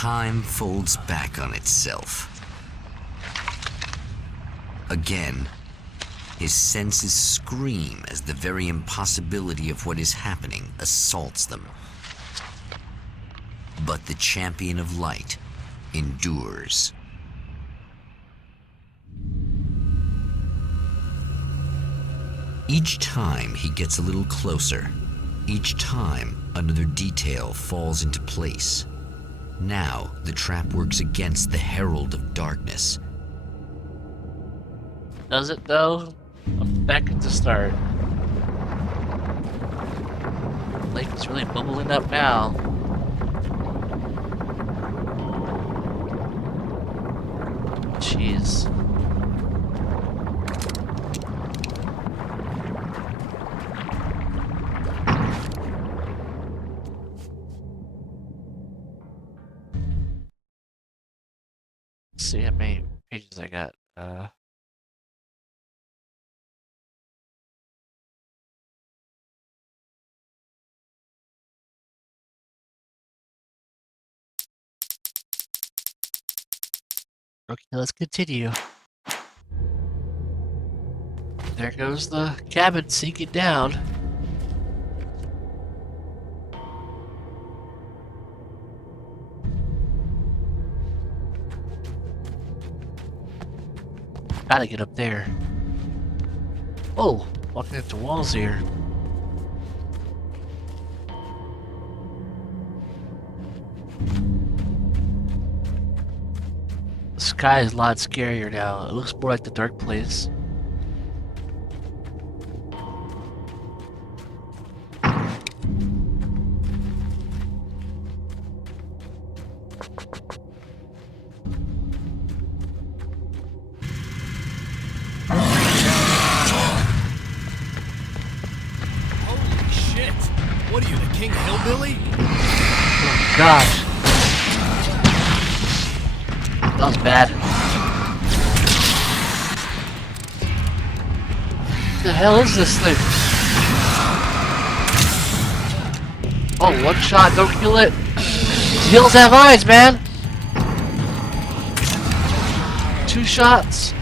Time folds back on itself. Again, his senses scream as the very impossibility of what is happening assaults them. But the champion of light endures. Each time he gets a little closer, each time another detail falls into place. Now the trap works against the Herald of Darkness. Does it though? I'm back at the start. Lake's really bubbling up now. Jeez. Let's see how many pages I got. Okay, let's continue. There goes the cabin sinking down. Gotta get up there. Oh, walking into walls here. The sky is a lot scarier now. It looks more like the dark place. What are you, the king hillbilly? Oh gosh. That was bad. What the hell is this thing? Oh, one shot, don't kill it. These hills have eyes, man. 2 shots.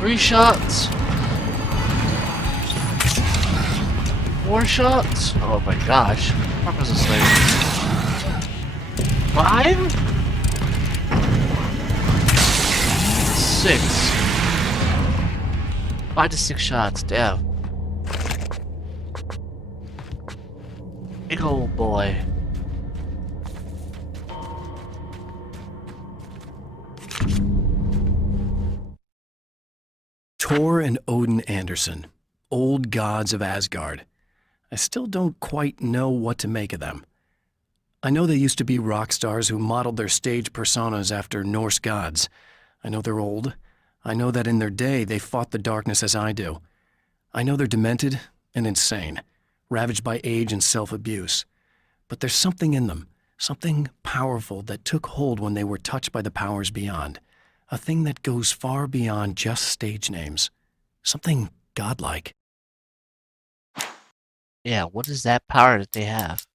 Three shots. 4 shots. Oh my gosh. What was this thing? 5? 6. 5 to 6 shots. Damn. Big old boy. Thor and Odin Anderson, old gods of Asgard. I still don't quite know what to make of them. I know they used to be rock stars who modeled their stage personas after Norse gods. I know they're old. I know that in their day they fought the darkness as I do. I know they're demented and insane, ravaged by age and self-abuse. But there's something in them, something powerful that took hold when they were touched by the powers beyond. A thing that goes far beyond just stage names. Something godlike. Yeah, what is that power that they have?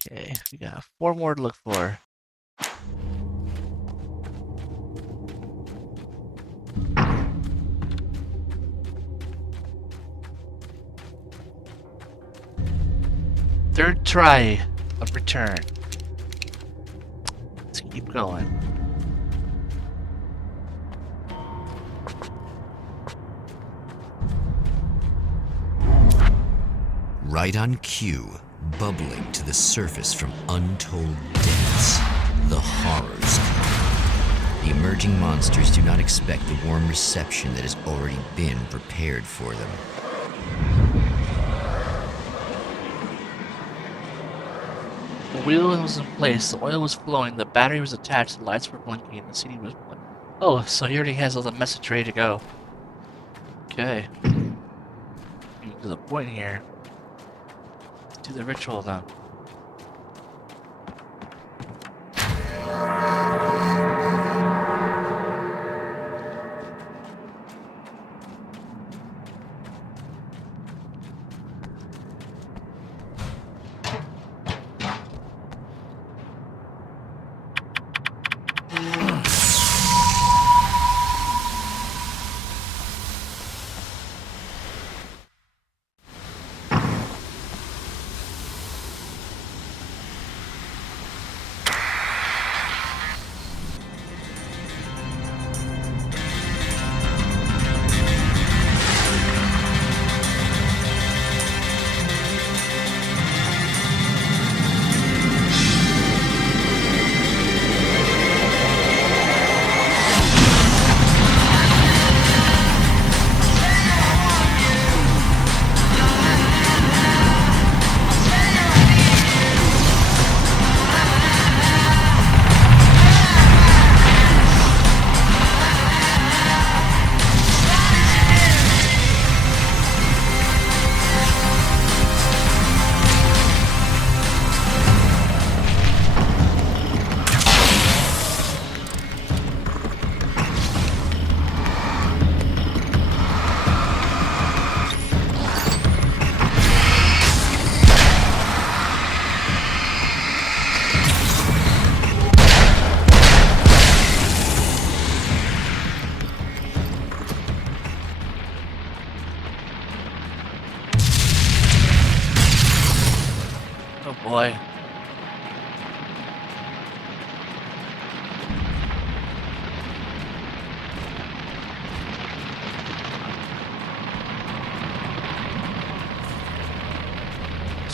Okay, we got 4 more to look for. Third try of return. Let's keep going. Right on cue, bubbling to the surface from untold depths, the horrors come. The emerging monsters do not expect the warm reception that has already been prepared for them. The wheel was in place, the oil was flowing, the battery was attached, the lights were blinking, and the CD was blinking. Oh, so he already has all the message ready to go. Okay. Getting to the point here. Do the ritual then.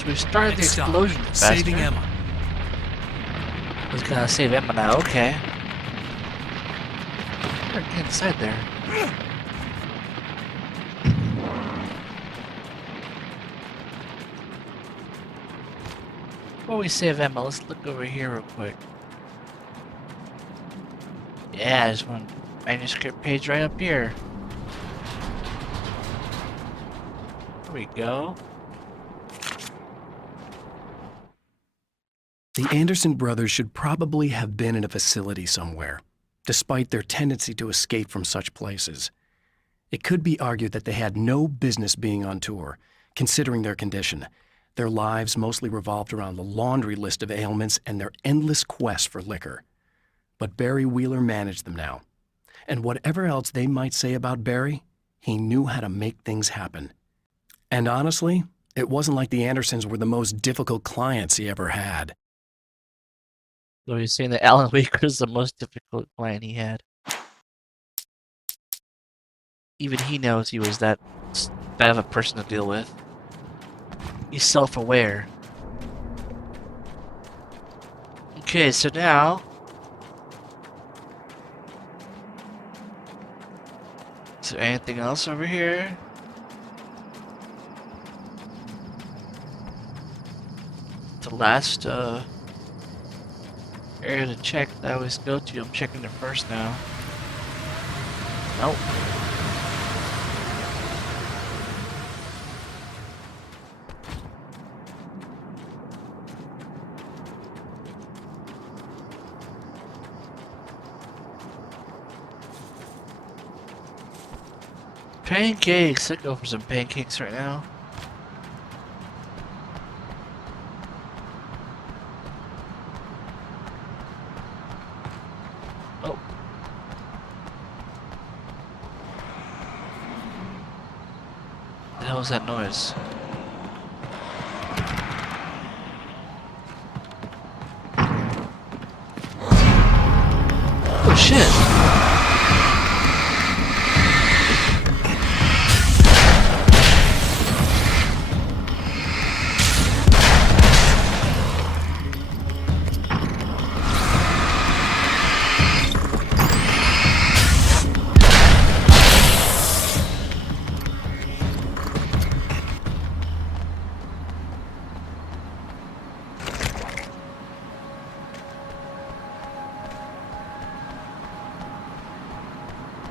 So we started the Next stop, explosion faster. saving Emma. Who's gonna save Emma now? Okay. Better get inside there. Before we save Emma, let's look over here real quick. Yeah, there's one manuscript page right up here. There we go. The Anderson brothers should probably have been in a facility somewhere, despite their tendency to escape from such places. It could be argued that they had no business being on tour, considering their condition. Their lives mostly revolved around the laundry list of ailments and their endless quest for liquor. But Barry Wheeler managed them now. And whatever else they might say about Barry, he knew how to make things happen. And honestly, it wasn't like the Andersons were the most difficult clients he ever had. So he's saying that Alan Wake was the most difficult client he had. Even he knows he was that bad of a person to deal with. He's self-aware. Okay, so now... Is there anything else over here? The last, area to check that I always go to. I'm checking it first now. Nope. Pancakes! I'd go for some pancakes right now. Oh. What the hell was that noise? Oh shit!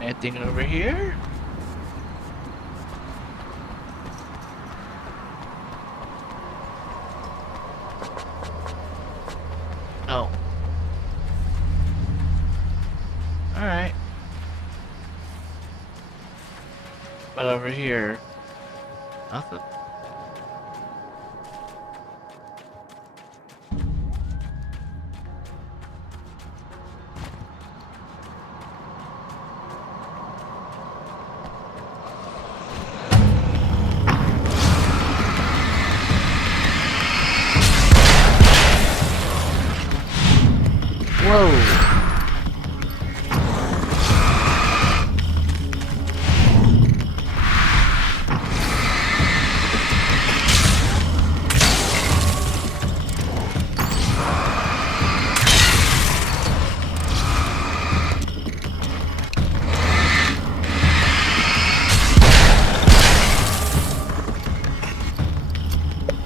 Anything over here? Oh. Alright. But over here, nothing. Whoa!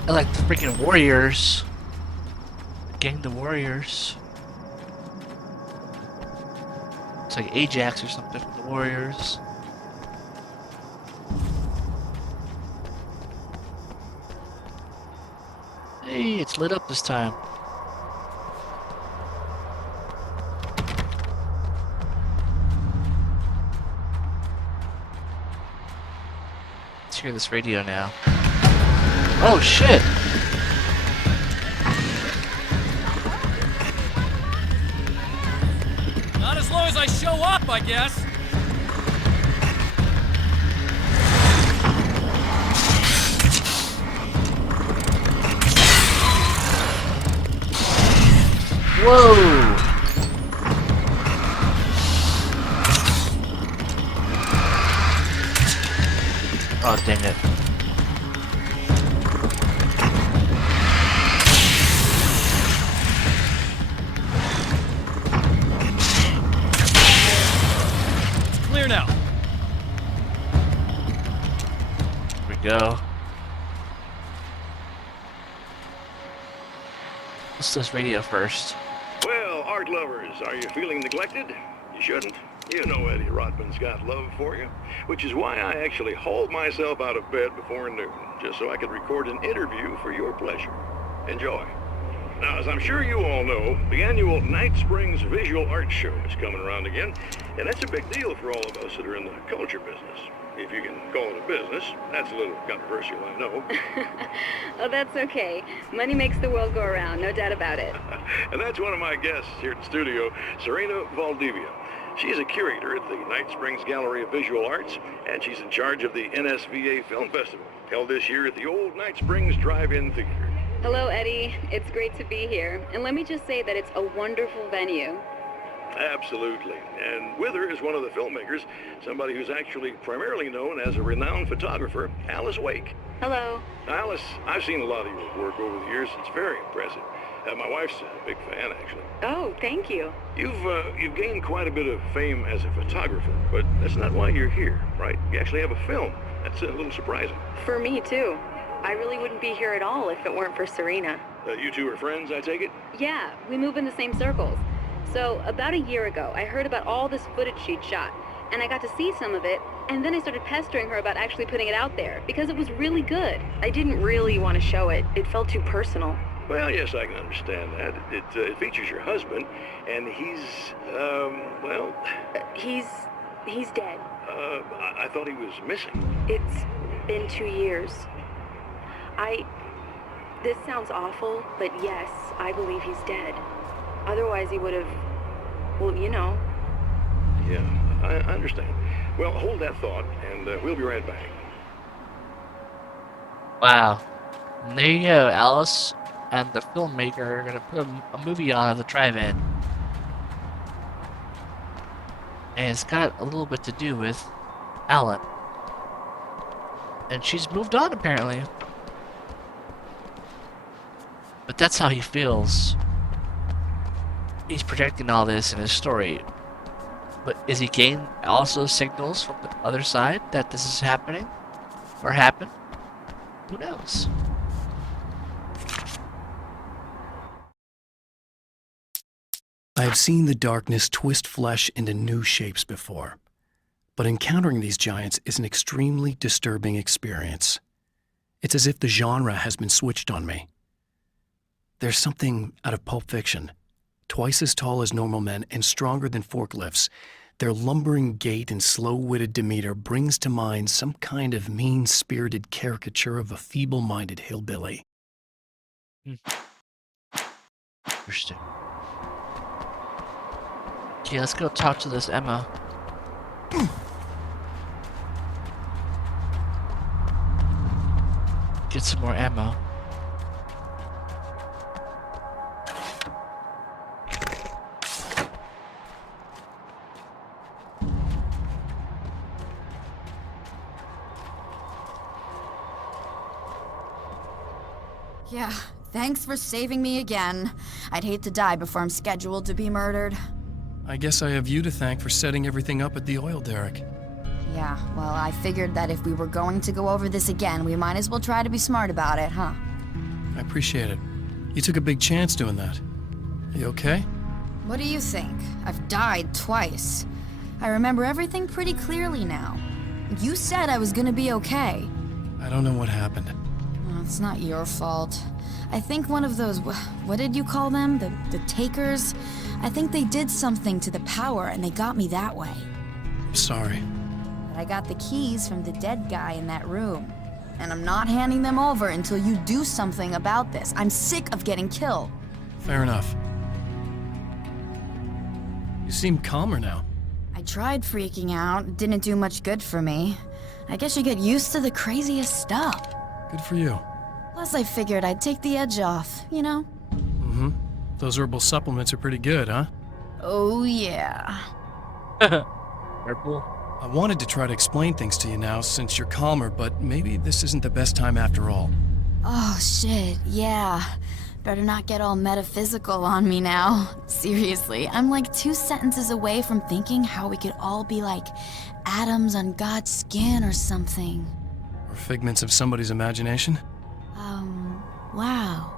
I like the freaking warriors. Gang the warriors. It's like Ajax or something from the Warriors. Hey, it's lit up this time. Let's hear this radio now. Oh shit! Not as long as I show up, I guess. Whoa! Oh, dang it. go. Let's do this radio first. Well, art lovers, are you feeling neglected? You shouldn't. You know Eddie Rodman's got love for you, which is why I actually hauled myself out of bed before noon, just so I could record an interview for your pleasure. Enjoy. Now, as I'm sure you all know, the annual Night Springs Visual Arts Show is coming around again, and that's a big deal for all of us that are in the culture business. If you can call it a business. That's a little controversial, I know. Oh, that's okay. Money makes the world go around, no doubt about it. And that's one of my guests here at the studio, Serena Valdivia. She's a curator at the Night Springs Gallery of Visual Arts, and she's in charge of the NSVA Film Festival, held this year at the old Night Springs Drive-In Theater. Hello, Eddie. It's great to be here. And let me just say that it's a wonderful venue. Absolutely. And with her is one of the filmmakers, somebody who's actually primarily known as a renowned photographer, Alice Wake. Hello. Alice, I've seen a lot of your work over the years. It's very impressive. My wife's a big fan, actually. Oh, thank you. You've gained quite a bit of fame as a photographer, but that's not why you're here, right? You actually have a film. That's a little surprising. For me, too. I really wouldn't be here at all if it weren't for Serena. You two are friends, I take it? Yeah, we move in the same circles. So, about a year ago, I heard about all this footage she'd shot, and I got to see some of it, and then I started pestering her about actually putting it out there, because it was really good. I didn't really want to show it. It felt too personal. Well, yes, I can understand that. It features your husband, and he's, well... He's dead. I thought he was missing. It's been 2 years. This sounds awful, but yes, I believe he's dead. Otherwise he would have, well, you know. Yeah, I understand. Well, hold that thought, and we'll be right back. Wow. And there you go, Alice and the filmmaker are going to put a movie on at the drive-in. And it's got a little bit to do with Alan. And she's moved on, apparently. But that's how he feels. He's projecting all this in his story. But is he getting also signals from the other side that this is happening? Or happened? Who knows? I have seen the darkness twist flesh into new shapes before, but encountering these giants is an extremely disturbing experience. It's as if the genre has been switched on me. There's something out of Pulp Fiction. Twice as tall as normal men and stronger than forklifts, their lumbering gait and slow-witted demeanor brings to mind some kind of mean-spirited caricature of a feeble-minded hillbilly. Interesting. Okay, let's go talk to this Emma. Get some more ammo. Yeah, thanks for saving me again. I'd hate to die before I'm scheduled to be murdered. I guess I have you to thank for setting everything up at the oil derrick. Yeah, well, I figured that if we were going to go over this again, we might as well try to be smart about it, huh? I appreciate it. You took a big chance doing that. Are you okay? What do you think? I've died twice. I remember everything pretty clearly now. You said I was gonna be okay. I don't know what happened. Oh, it's not your fault. I think one of those, what did you call them? The takers? I think they did something to the power and they got me that way. I'm sorry. But I got the keys from the dead guy in that room. And I'm not handing them over until you do something about this. I'm sick of getting killed. Fair enough. You seem calmer now. I tried freaking out. It didn't do much good for me. I guess you get used to the craziest stuff. Good for you. Plus, I figured I'd take the edge off, you know? Mm-hmm. Those herbal supplements are pretty good, huh? Oh, yeah. Purple. I wanted to try to explain things to you now since you're calmer, but maybe this isn't the best time after all. Oh, shit, yeah. Better not get all metaphysical on me now. Seriously, I'm like 2 sentences away from thinking how we could all be like atoms on God's skin or something. Or figments of somebody's imagination? Wow.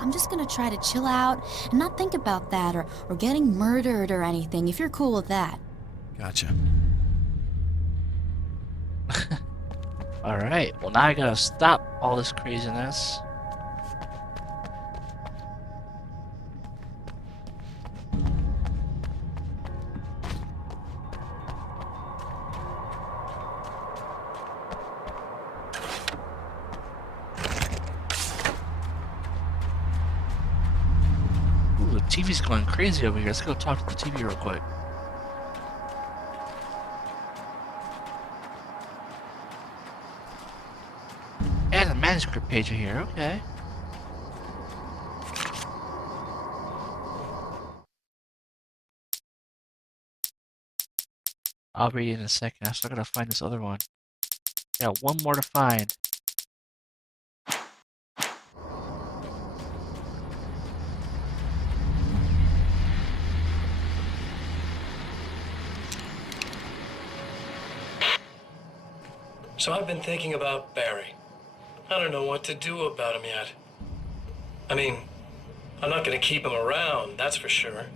I'm just gonna try to chill out and not think about that or getting murdered or anything, if you're cool with that. Gotcha. Alright, well now I gotta stop all this craziness. Ooh, the TV's going crazy over here. Let's go talk to the TV real quick. And the manuscript page here, okay. I'll read it in a second. I still gotta find this other one. Got one more to find. So I've been thinking about Barry. I don't know what to do about him yet. I mean, I'm not gonna keep him around, that's for sure.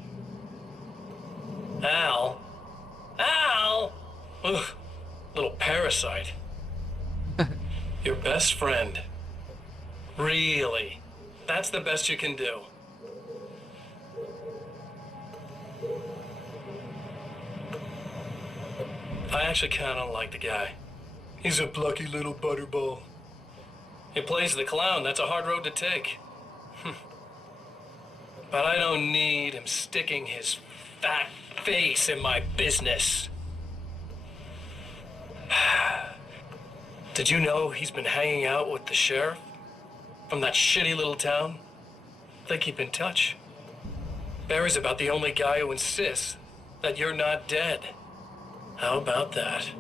Al? Ugh, little parasite. Your best friend. Really? That's the best you can do. I actually kinda like the guy. He's a plucky little butterball. He plays the clown. That's a hard road to take. But I don't need him sticking his fat face in my business. Did you know he's been hanging out with the sheriff from that shitty little town? They keep in touch. Barry's about the only guy who insists that you're not dead. How about that?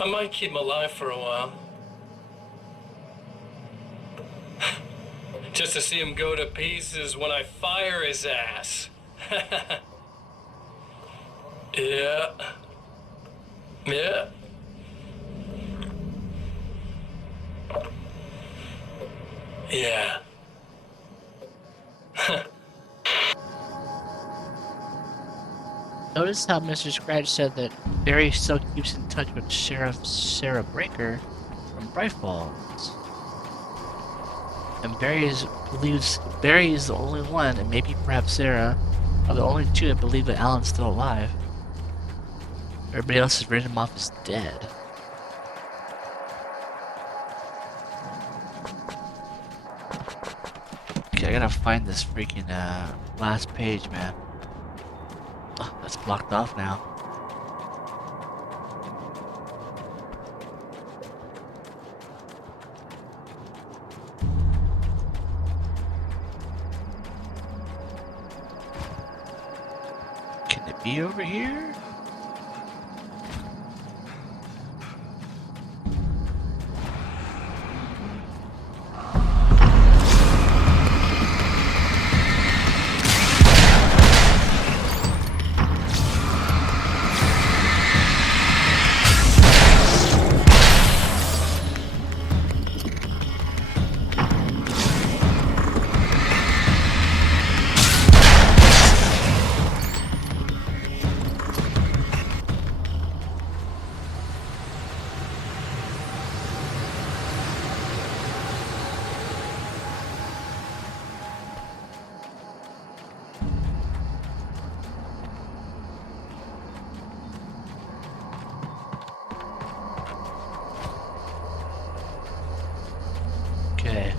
I might keep him alive for a while. Just to see him go to pieces when I fire his ass. Yeah. Yeah. Yeah. Notice how Mr. Scratch said that Barry still keeps in touch with Sheriff Sarah Breaker from Bright Falls. And Barry is the only one, and maybe perhaps Sarah, are the only two that believe that Alan's still alive. Everybody else has written him off as dead. Okay, I gotta find this freaking last page, man. Oh, that's blocked off now. Can it be over here? Okay.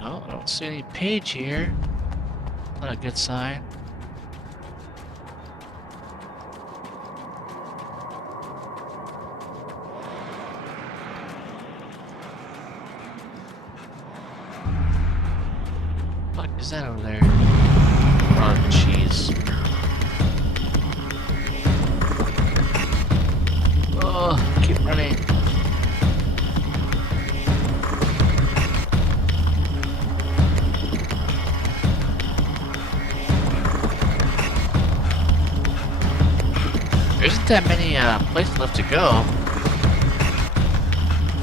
No, I don't see any page here. Not a good sign. What is that over there? Oh, jeez. Running. There isn't that many places left to go.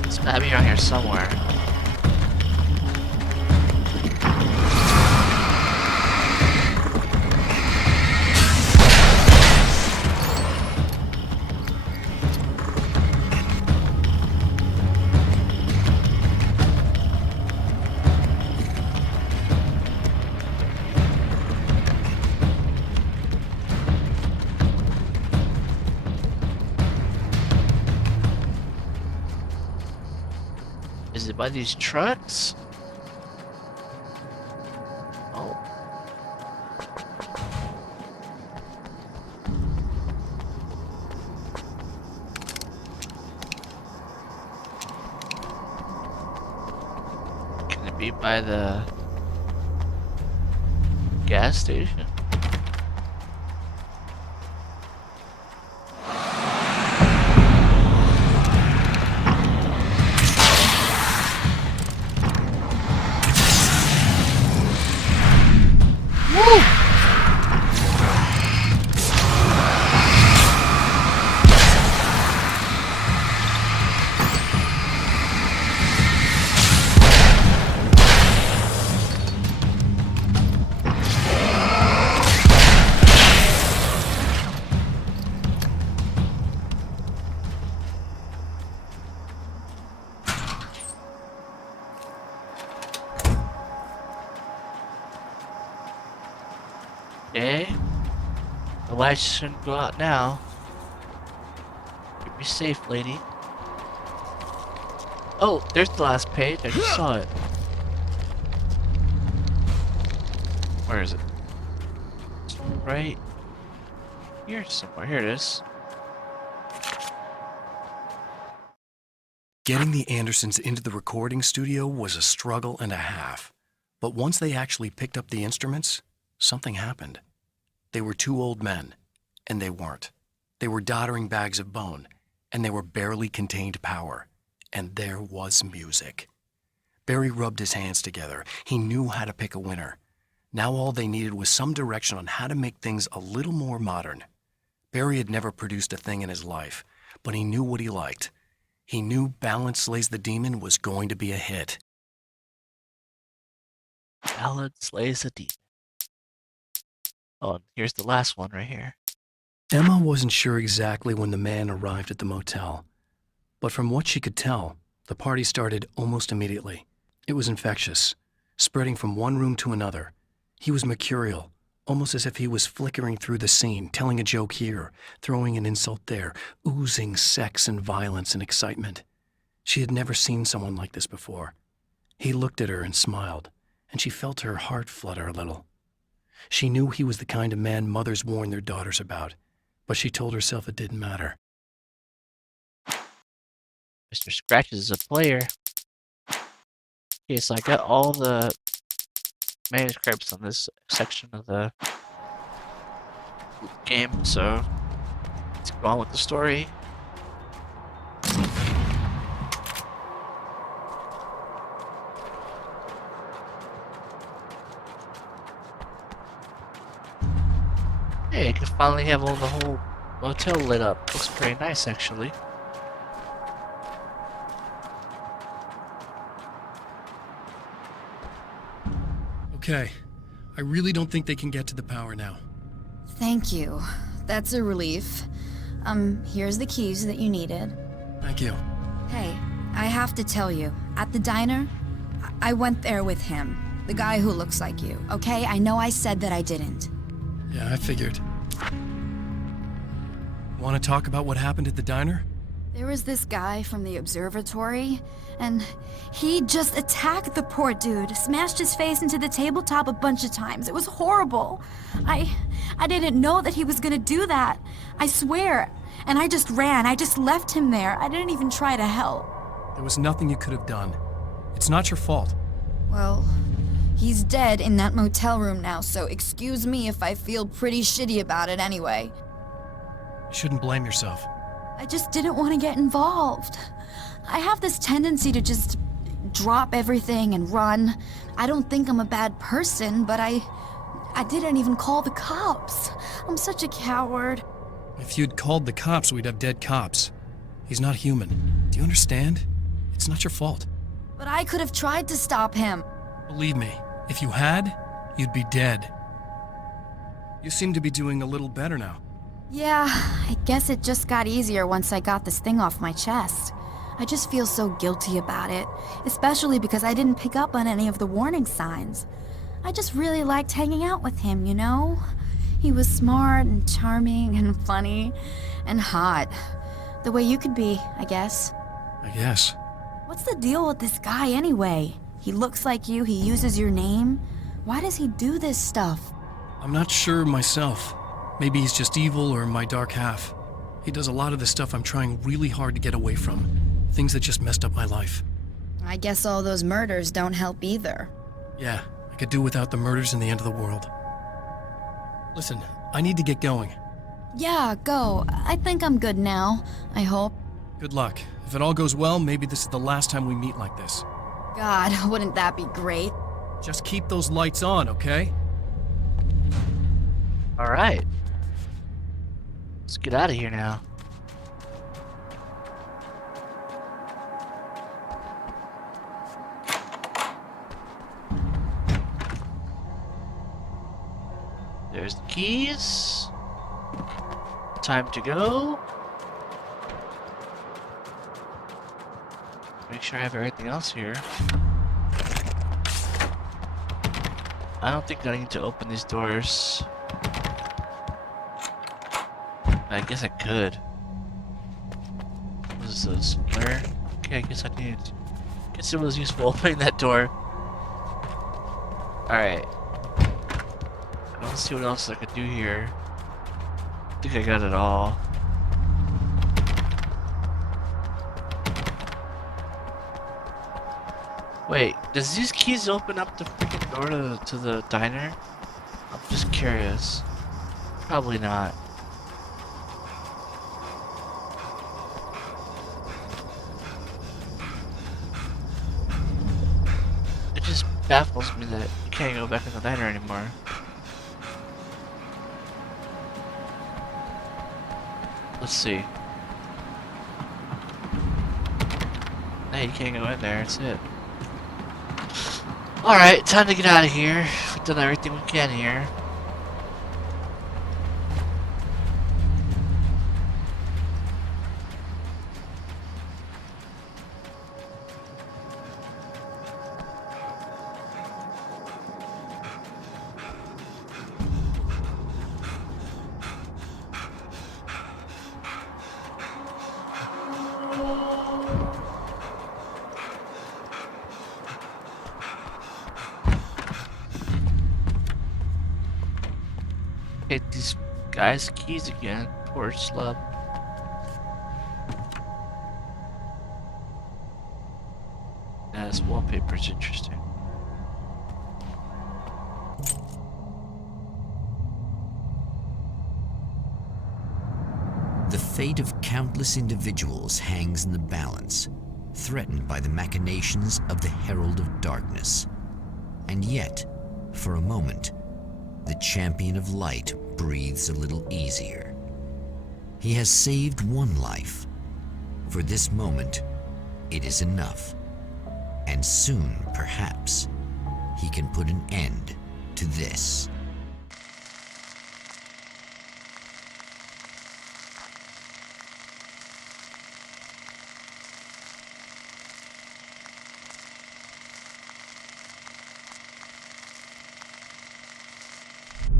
It's gotta be around here somewhere. Is it by these trucks? Oh. Can it be by the gas station? Okay. The lights shouldn't go out now. Keep me safe, lady. Oh, there's the last page. I just saw it. Where is it? Right here somewhere. Here it is. Getting the Andersons into the recording studio was a struggle and a half. But once they actually picked up the instruments, something happened. They were two old men, and they weren't. They were doddering bags of bone, and they were barely contained power. And there was music. Barry rubbed his hands together. He knew how to pick a winner. Now all they needed was some direction on how to make things a little more modern. Barry had never produced a thing in his life, but he knew what he liked. He knew Balance Slays the Demon was going to be a hit. Balance Slays the Demon. Oh, and here's the last one right here. Emma wasn't sure exactly when the man arrived at the motel, but from what she could tell, the party started almost immediately. It was infectious, spreading from one room to another. He was mercurial, almost as if he was flickering through the scene, telling a joke here, throwing an insult there, oozing sex and violence and excitement. She had never seen someone like this before. He looked at her and smiled, and she felt her heart flutter a little. She knew he was the kind of man mothers warn their daughters about, but she told herself it didn't matter. Mr. Scratches is a player. Okay, so I got all the manuscripts on this section of the game, so let's go on with the story. Hey, I can finally have the whole motel lit up. Looks pretty nice, actually. Okay, I really don't think they can get to the power now. Thank you. That's a relief. Here's the keys that you needed. Thank you. Hey, I have to tell you, at the diner, I went there with him. The guy who looks like you, okay? I know I said that I didn't. Yeah, I figured. Want to talk about what happened at the diner? There was this guy from the observatory, and he just attacked the poor dude, smashed his face into the tabletop a bunch of times. It was horrible. I didn't know that he was gonna do that. I swear. And I just ran. I just left him there. I didn't even try to help. There was nothing you could have done. It's not your fault. Well, he's dead in that motel room now, so excuse me if I feel pretty shitty about it anyway. You shouldn't blame yourself. I just didn't want to get involved. I have this tendency to just drop everything and run. I don't think I'm a bad person, but I didn't even call the cops. I'm such a coward. If you'd called the cops, we'd have dead cops. He's not human. Do you understand? It's not your fault. But I could have tried to stop him. Believe me, if you had, you'd be dead. You seem to be doing a little better now. Yeah, I guess it just got easier once I got this thing off my chest. I just feel so guilty about it, especially because I didn't pick up on any of the warning signs. I just really liked hanging out with him, you know? He was smart and charming and funny and hot. The way you could be, I guess. I guess. What's the deal with this guy anyway? He looks like you, he uses your name. Why does he do this stuff? I'm not sure myself. Maybe he's just evil or my dark half. He does a lot of the stuff I'm trying really hard to get away from. Things that just messed up my life. I guess all those murders don't help either. Yeah, I could do without the murders and the end of the world. Listen, I need to get going. Yeah, go. I think I'm good now. I hope. Good luck. If it all goes well, maybe this is the last time we meet like this. God, wouldn't that be great? Just keep those lights on, okay? Alright. Let's get out of here now. There's the keys. Time to go. Make sure I have everything else here. I don't think I need to open these doors. I guess I could. What is this? Where? Okay, I guess I needed. Guess it was useful opening that door. Alright. Let's see what else I could do here. I think I got it all. Wait, does these keys open up the freaking door to the diner? I'm just curious. Probably not. It just baffles me that you can't go back in the diner anymore. Let's see. Hey, you can't go in there, that's it. Alright, time to get out of here. We've done everything we can here. Hit these guys' keys again. Poor slub. Yeah, this wallpaper's interesting. The fate of countless individuals hangs in the balance, threatened by the machinations of the Herald of Darkness. And yet, for a moment, the champion of light breathes a little easier. He has saved one life. For this moment, it is enough. And soon, perhaps, he can put an end to this.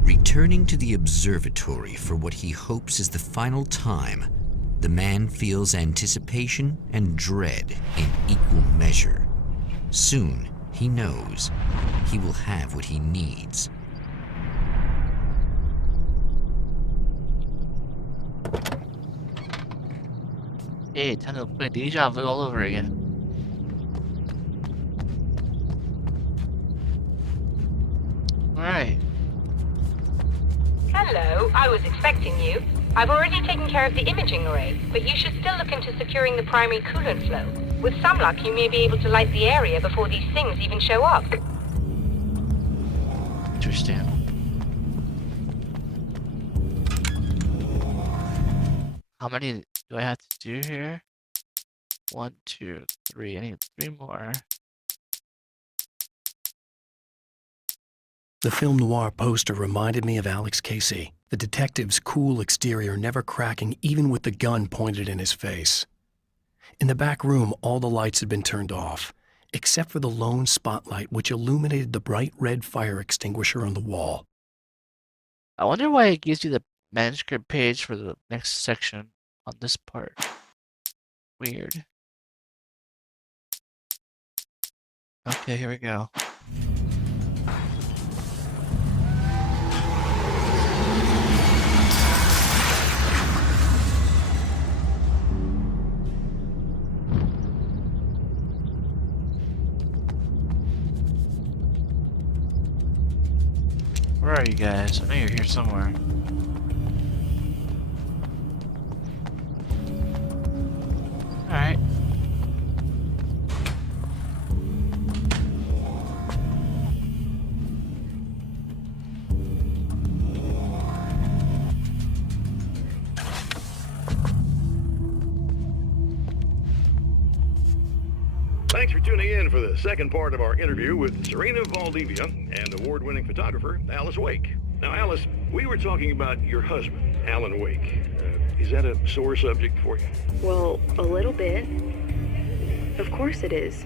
Returning to the observatory for what he hopes is the final time, the man feels anticipation and dread in equal measure. Soon, he knows he will have what he needs. Hey, time to play Deja Vu all over again. Alright. Hello, I was expecting you. I've already taken care of the imaging array, but you should still look into securing the primary coolant flow. With some luck, you may be able to light the area before these things even show up. Interesting. How many do I have to do here? 1, 2, 3. I need 3 more. The film noir poster reminded me of Alex Casey, the detective's cool exterior never cracking even with the gun pointed in his face. In the back room, all the lights had been turned off, except for the lone spotlight which illuminated the bright red fire extinguisher on the wall. I wonder why it gives you the manuscript page for the next section on this part. Weird. Okay, here we go. Where are you guys? I know you're here somewhere. Alright. Thanks for tuning in for the second part of our interview with Serena Valdivia and award-winning photographer Alice Wake. Now, Alice, we were talking about your husband, Alan Wake. Is that a sore subject for you? Well, a little bit. Of course it is.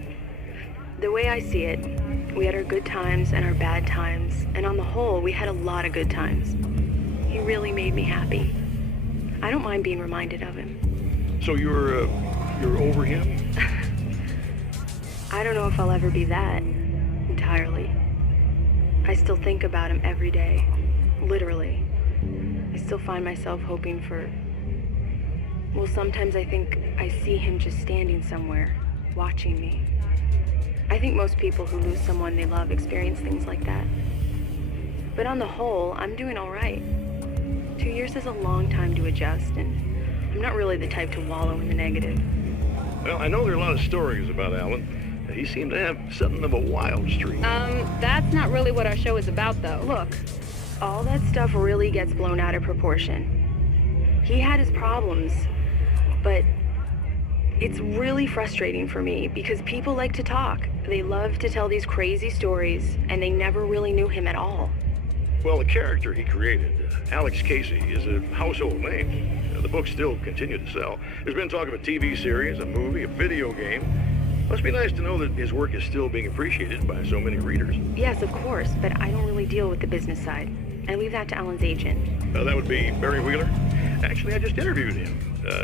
The way I see it, we had our good times and our bad times, and on the whole, we had a lot of good times. He really made me happy. I don't mind being reminded of him. So you're over him? I don't know if I'll ever be that, entirely. I still think about him every day, literally. I still find myself hoping for... Well, sometimes I think I see him just standing somewhere, watching me. I think most people who lose someone they love experience things like that. But on the whole, I'm doing all right. 2 years is a long time to adjust, and I'm not really the type to wallow in the negative. Well, I know there are a lot of stories about Alan. He seemed to have something of a wild streak. That's not really what our show is about, though. Look, all that stuff really gets blown out of proportion. He had his problems, but it's really frustrating for me because people like to talk. They love to tell these crazy stories, and they never really knew him at all. Well, the character he created, Alex Casey, is a household name. The books still continue to sell. There's been talk of a TV series, a movie, a video game. Must be nice to know that his work is still being appreciated by so many readers. Yes, of course, but I don't really deal with the business side. I leave that to Alan's agent. That would be Barry Wheeler. Actually, I just interviewed him.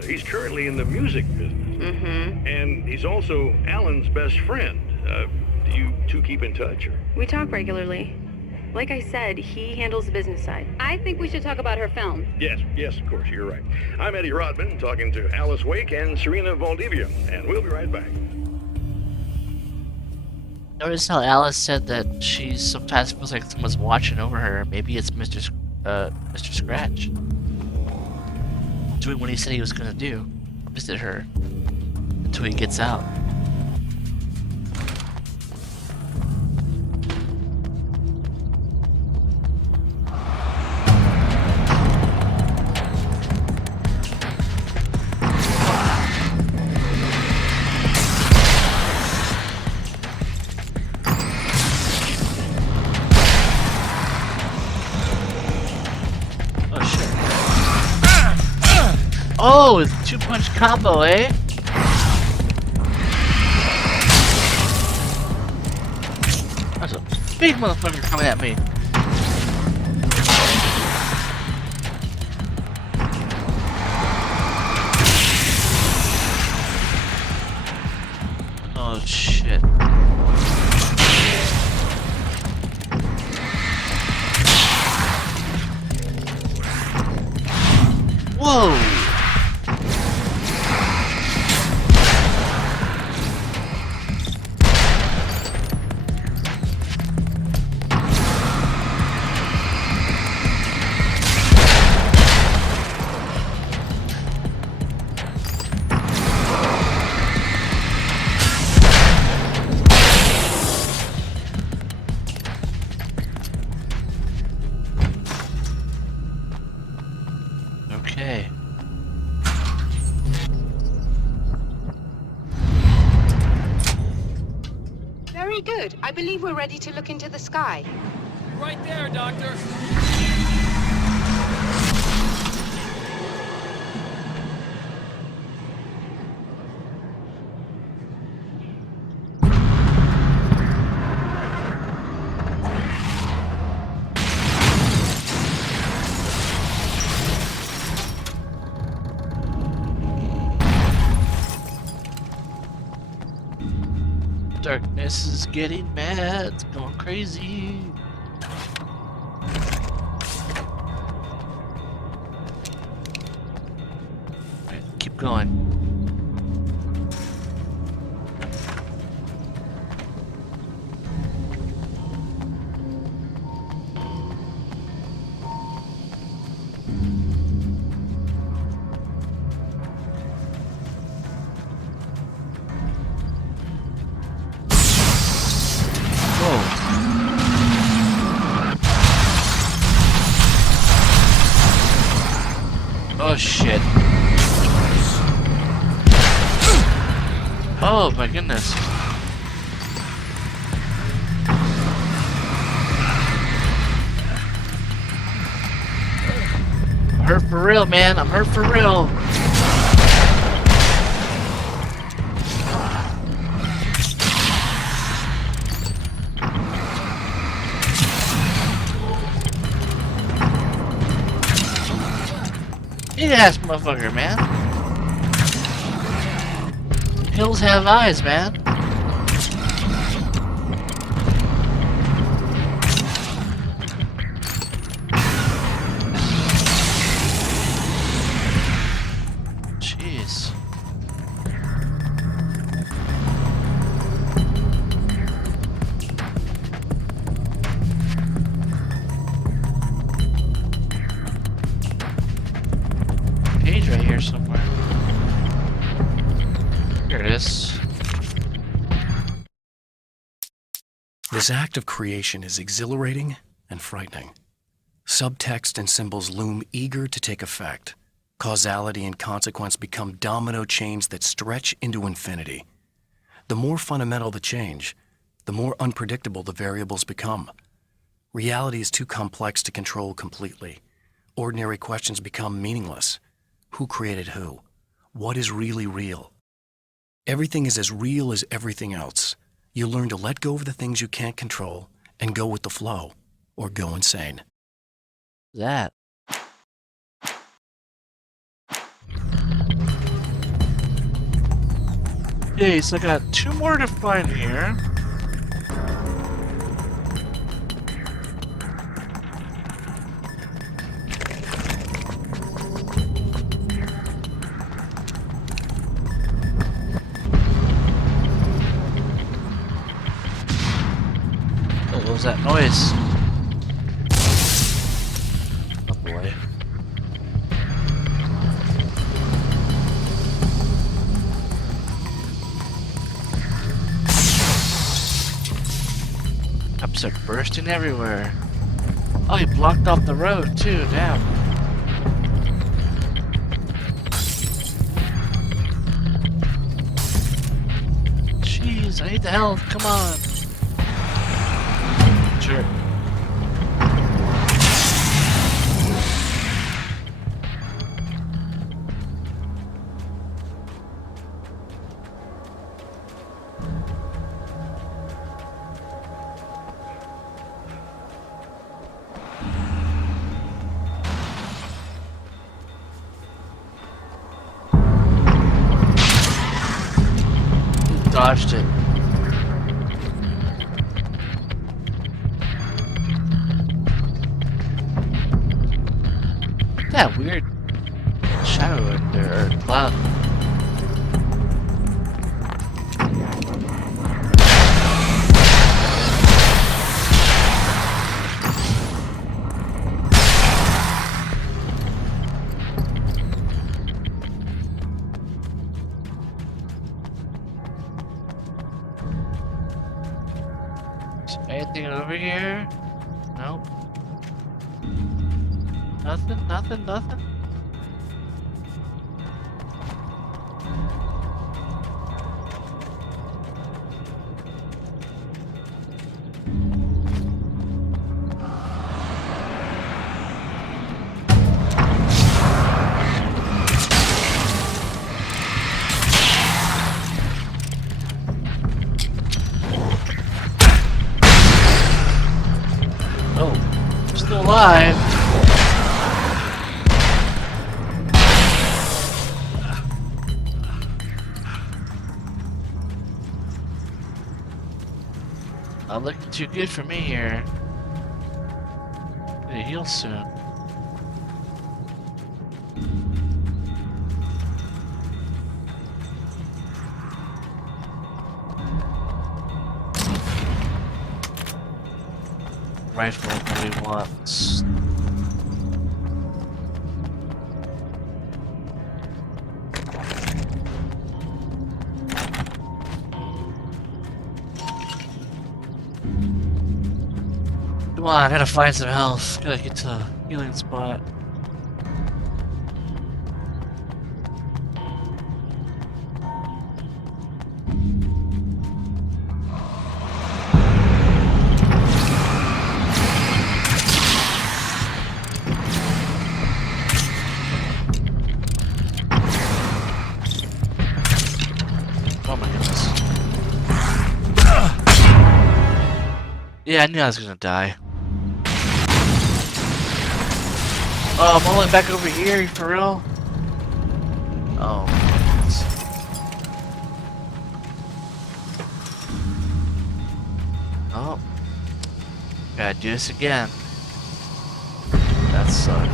He's currently in the music business. Mm-hmm. And he's also Alan's best friend. Do you two keep in touch? Or? We talk regularly. Like I said, he handles the business side. I think we should talk about her film. Yes, of course, you're right. I'm Eddie Rodman, talking to Alice Wake and Serena Valdivia, and we'll be right back. Notice how Alice said that she sometimes feels like someone's watching over her. Maybe it's Mr. Scratch. Doing what he said he was gonna do. Visit her. Until he gets out. Oh, it's a 2-punch combo, eh? That's a big motherfucker coming at me. Oh, shit. Whoa! Very good. I believe we're ready to look into the sky. Right there, Doctor. Darkness is getting mad, it's going crazy. Alright, keep going. Oh shit. Oh my goodness. I'm hurt for real, man. I'm hurt for real. Big ass motherfucker, man. Hills have eyes, man. Jeez. Page right here somewhere. Here it is. This act of creation is exhilarating and frightening. Subtext and symbols loom eager to take effect. Causality and consequence become domino chains that stretch into infinity. The more fundamental the change, the more unpredictable the variables become. Reality is too complex to control completely. Ordinary questions become meaningless. Who created who? What is really real? Everything is as real as everything else. You learn to let go of the things you can't control and go with the flow, or go insane. That. Okay, so I got 2 more to find here. Oh, what was that noise? Oh boy. Cups are bursting everywhere. Oh, he blocked off the road too, damn. Jeez, I need the health, come on. Sure. Dodged it. That weird shadow in there, or cloud. Is anything over here? Nope. Nothing, nothing, nothing. still alive. Not looking too good for me here. Gonna heal soon. Rifle that we want. Come on, I gotta find some health. Gotta get to a healing spot. Oh my goodness. Yeah, I knew I was gonna die. Oh, I'm only back over here, for real? Oh my goodness. Oh. Gotta do this again. That sucked.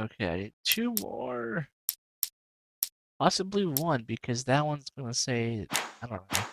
Okay, I need 2 more. Possibly 1, because that one's gonna say, I don't know.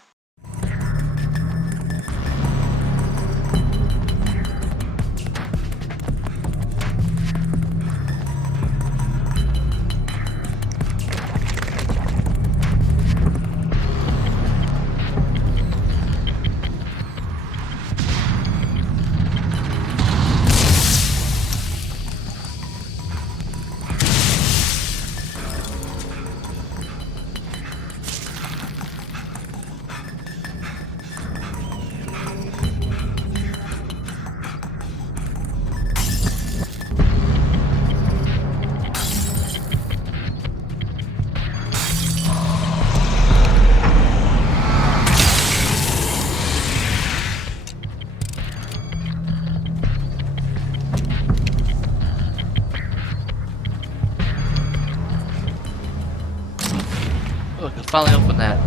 Look, I finally opened that.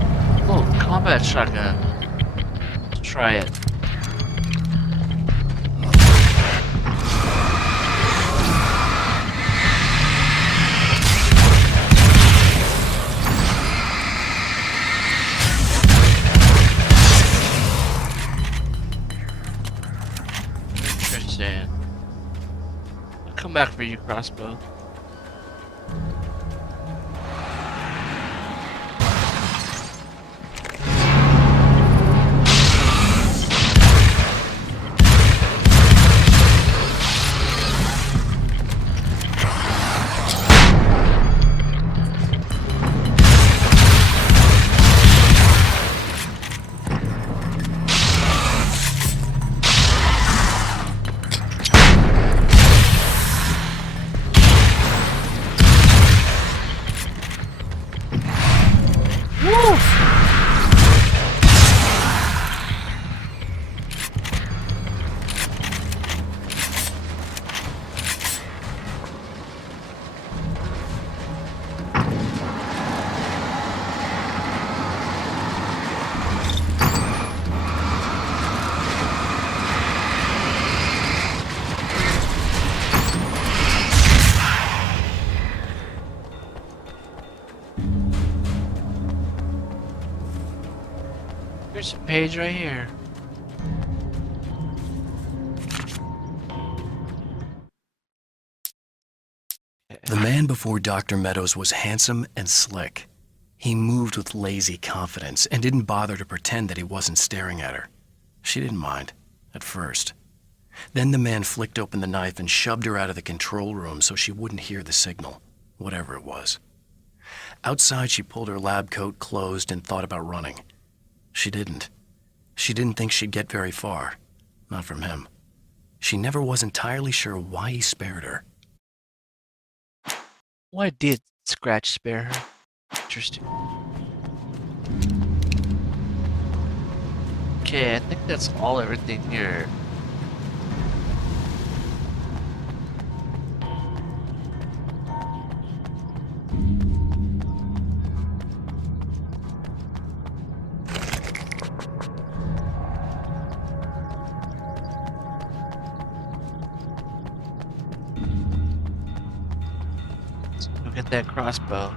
Oh, combat shotgun. Let's try it. Interesting. I'll come back for you, crossbow. There's a page right here. The man before Dr. Meadows was handsome and slick. He moved with lazy confidence and didn't bother to pretend that he wasn't staring at her. She didn't mind, at first. Then the man flicked open the knife and shoved her out of the control room so she wouldn't hear the signal, whatever it was. Outside, she pulled her lab coat closed and thought about running. She didn't. She didn't think she'd get very far. Not from him. She never was entirely sure why he spared her. Why did Scratch spare her? Interesting. Okay, I think that's everything here. Go get that crossbow.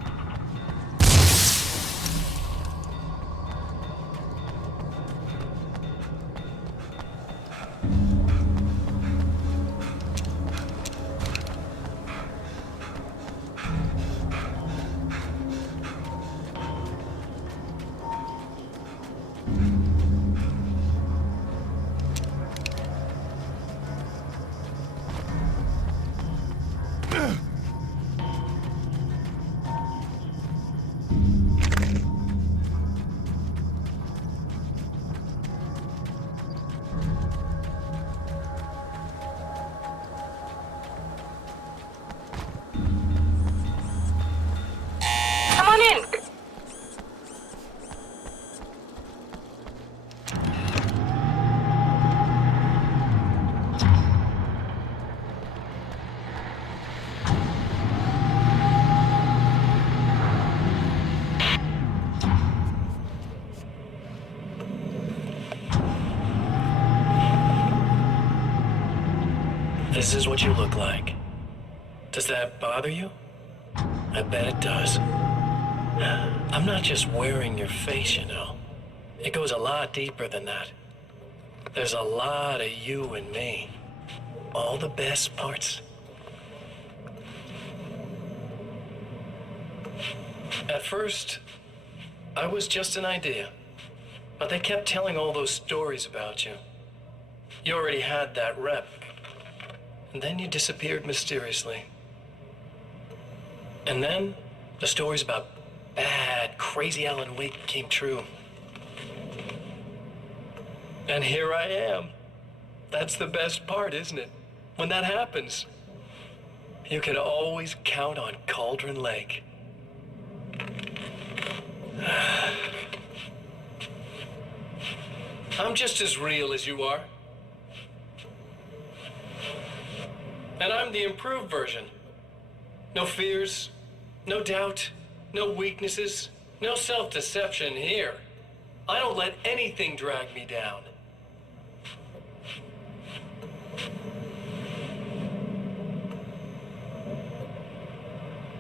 Come on in. This is what you look like. Does that bother you? I bet it does. I'm not just wearing your face, you know. It goes a lot deeper than that. There's a lot of you and me. All the best parts. At first, I was just an idea. But they kept telling all those stories about you. You already had that rep. And then you disappeared mysteriously. And then the stories about bad, crazy Alan Wake came true. And here I am. That's the best part, isn't it? When that happens, you can always count on Cauldron Lake. I'm just as real as you are. And I'm the improved version. No fears, no doubt, no weaknesses, no self-deception here. I don't let anything drag me down.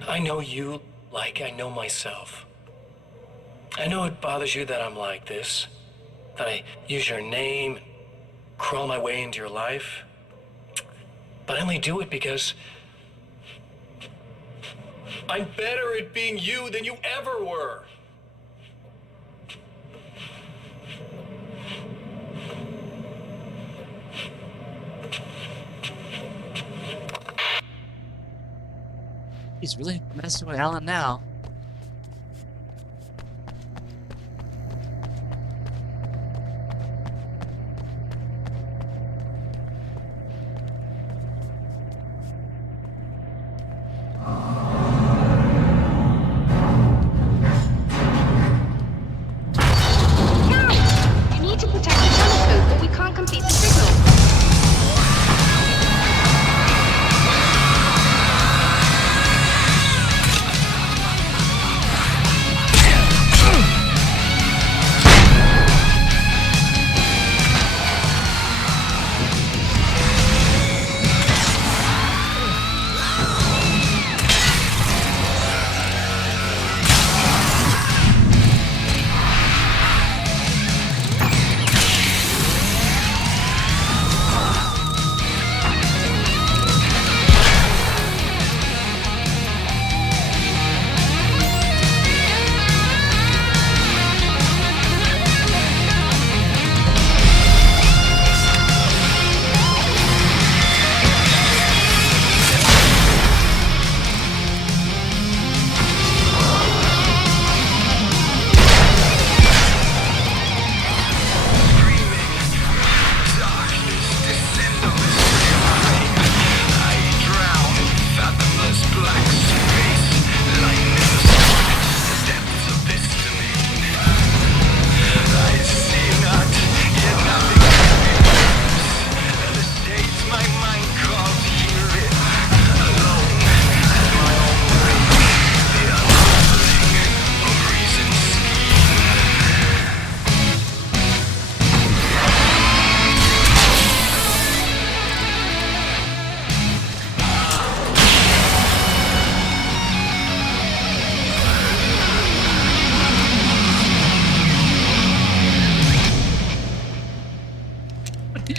I know you like I know myself. I know it bothers you that I'm like this, that I use your name, crawl my way into your life. But I only do it because I'm better at being you than you ever were. He's really messing with Alan now. You need to protect the telescope, but we can't complete the signal.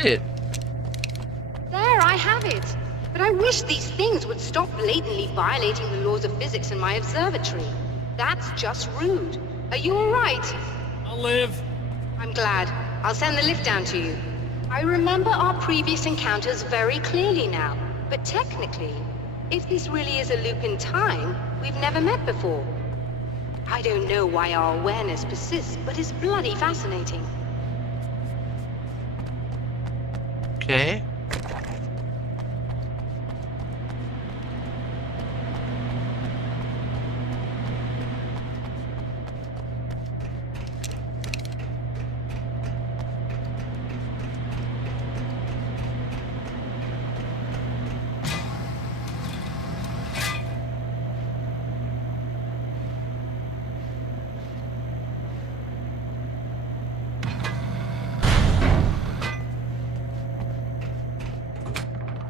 it. There, I have it. But I wish these things would stop blatantly violating the laws of physics in my observatory. That's just rude. Are you all right? I'll live. I'm glad. I'll send the lift down to you. I remember our previous encounters very clearly now. But technically, if this really is a loop in time, we've never met before. I don't know why our awareness persists, but it's bloody fascinating. Okay.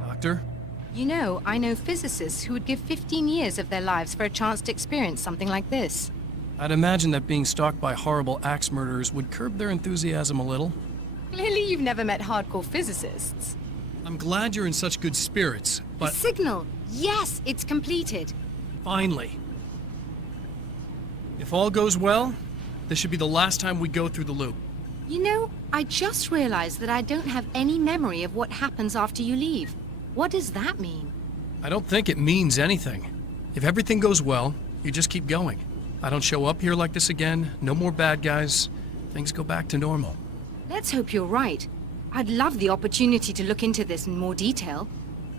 Doctor? You know, I know physicists who would give 15 years of their lives for a chance to experience something like this. I'd imagine that being stalked by horrible axe murderers would curb their enthusiasm a little. Clearly you've never met hardcore physicists. I'm glad you're in such good spirits, The but signal! Yes, it's completed. finally. If all goes well, this should be the last time we go through the loop. You know, I just realized that I don't have any memory of what happens after you leave. What does that mean? I don't think it means anything. If everything goes well, you just keep going. I don't show up here like this again, no more bad guys. Things go back to normal. Let's hope you're right. I'd love the opportunity to look into this in more detail.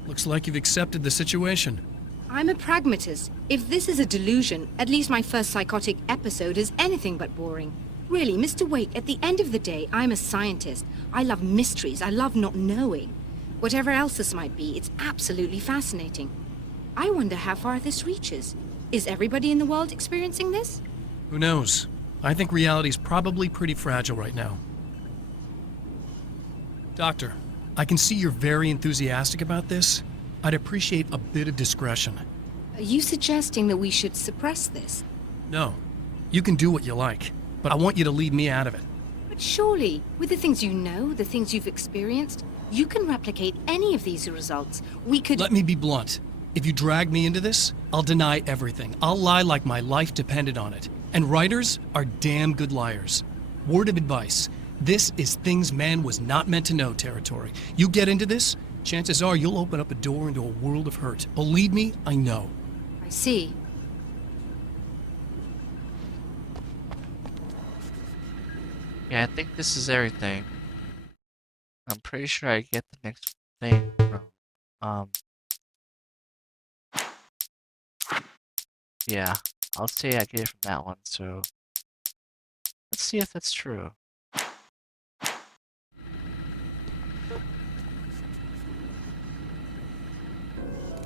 Looks like you've accepted the situation. I'm a pragmatist. If this is a delusion, at least my first psychotic episode is anything but boring. Really, Mr. Wake, at the end of the day, I'm a scientist. I love mysteries. I love not knowing. Whatever else this might be, it's absolutely fascinating. I wonder how far this reaches. Is everybody in the world experiencing this? Who knows? I think reality's probably pretty fragile right now. Doctor, I can see you're very enthusiastic about this. I'd appreciate a bit of discretion. Are you suggesting that we should suppress this? No, you can do what you like, but I want you to leave me out of it. But surely, with the things you know, the things you've experienced, you can replicate any of these results. We could— Let me be blunt. If you drag me into this, I'll deny everything. I'll lie like my life depended on it. And writers are damn good liars. Word of advice. This is things man was not meant to know territory. You get into this, chances are you'll open up a door into a world of hurt. Believe me, I know. I see. Yeah, I think this is everything. I'm pretty sure I get the next thing from, yeah, I'll say I get it from that one, so let's see if that's true.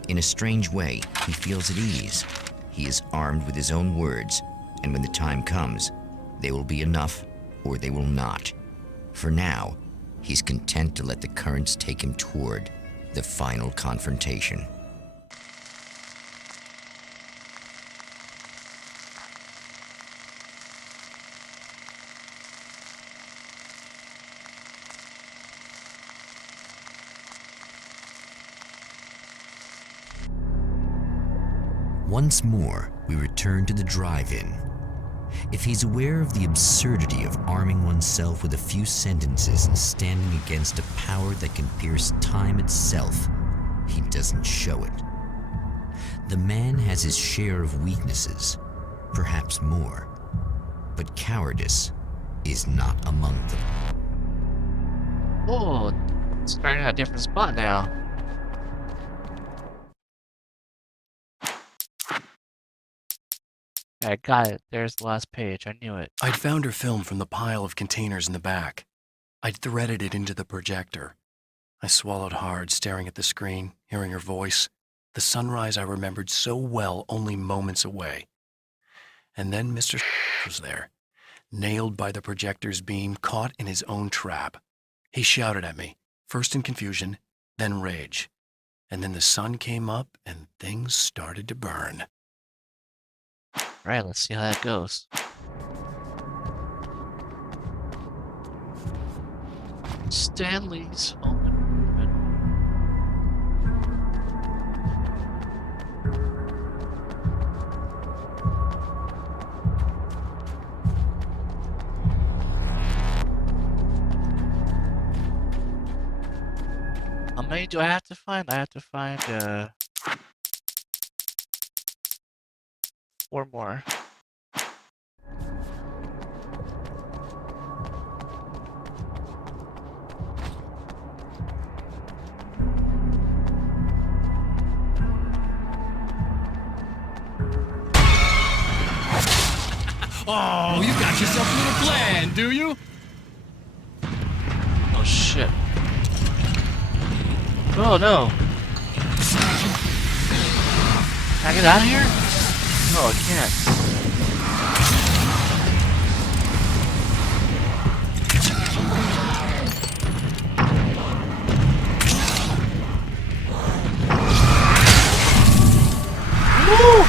In a strange way, he feels at ease. He is armed with his own words, and when the time comes, they will be enough or they will not. For now, he's content to let the currents take him toward the final confrontation. Once more, we return to the drive-in. If he's aware of the absurdity of arming oneself with a few sentences and standing against a power that can pierce time itself, he doesn't show it. The man has his share of weaknesses, perhaps more, but cowardice is not among them. Oh, starting at a different spot now. I got it. There's the last page. I knew it. I'd found her film from the pile of containers in the back. I'd threaded it into the projector. I swallowed hard, staring at the screen, hearing her voice, the sunrise I remembered so well only moments away. And then Mr. was there, nailed by the projector's beam, caught in his own trap. He shouted at me, first in confusion, then rage. And then the sun came up and things started to burn. Alright, let's see how that goes. Stanley's home improvement. How many do I have to find? I have to find 4 more. Oh, you got yourself a little plan, do you? Oh shit. Oh no. Can I get out of here? No, I can't. Woo!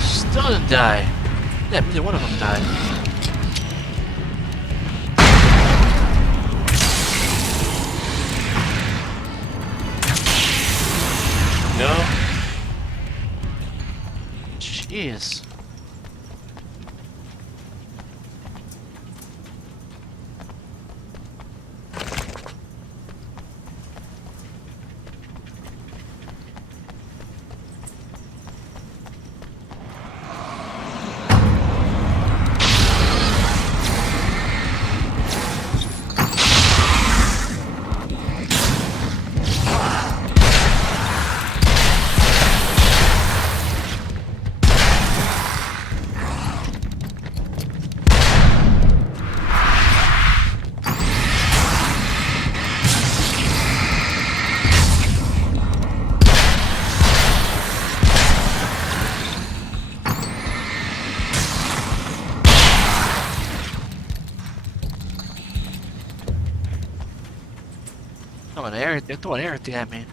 Still didn't die. Yeah, neither one of them died. No. Jeez. They're throwing everything at me.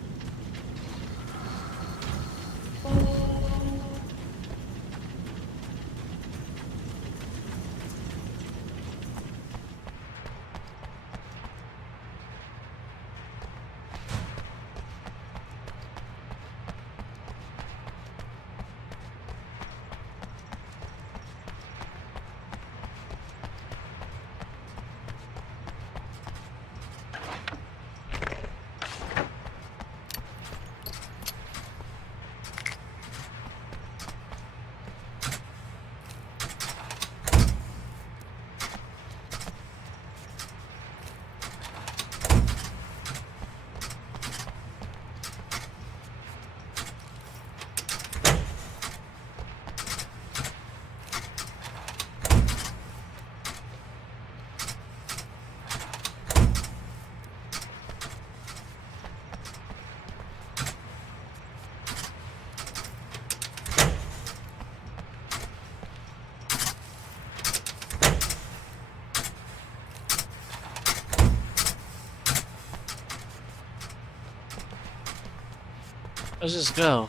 Let's just go.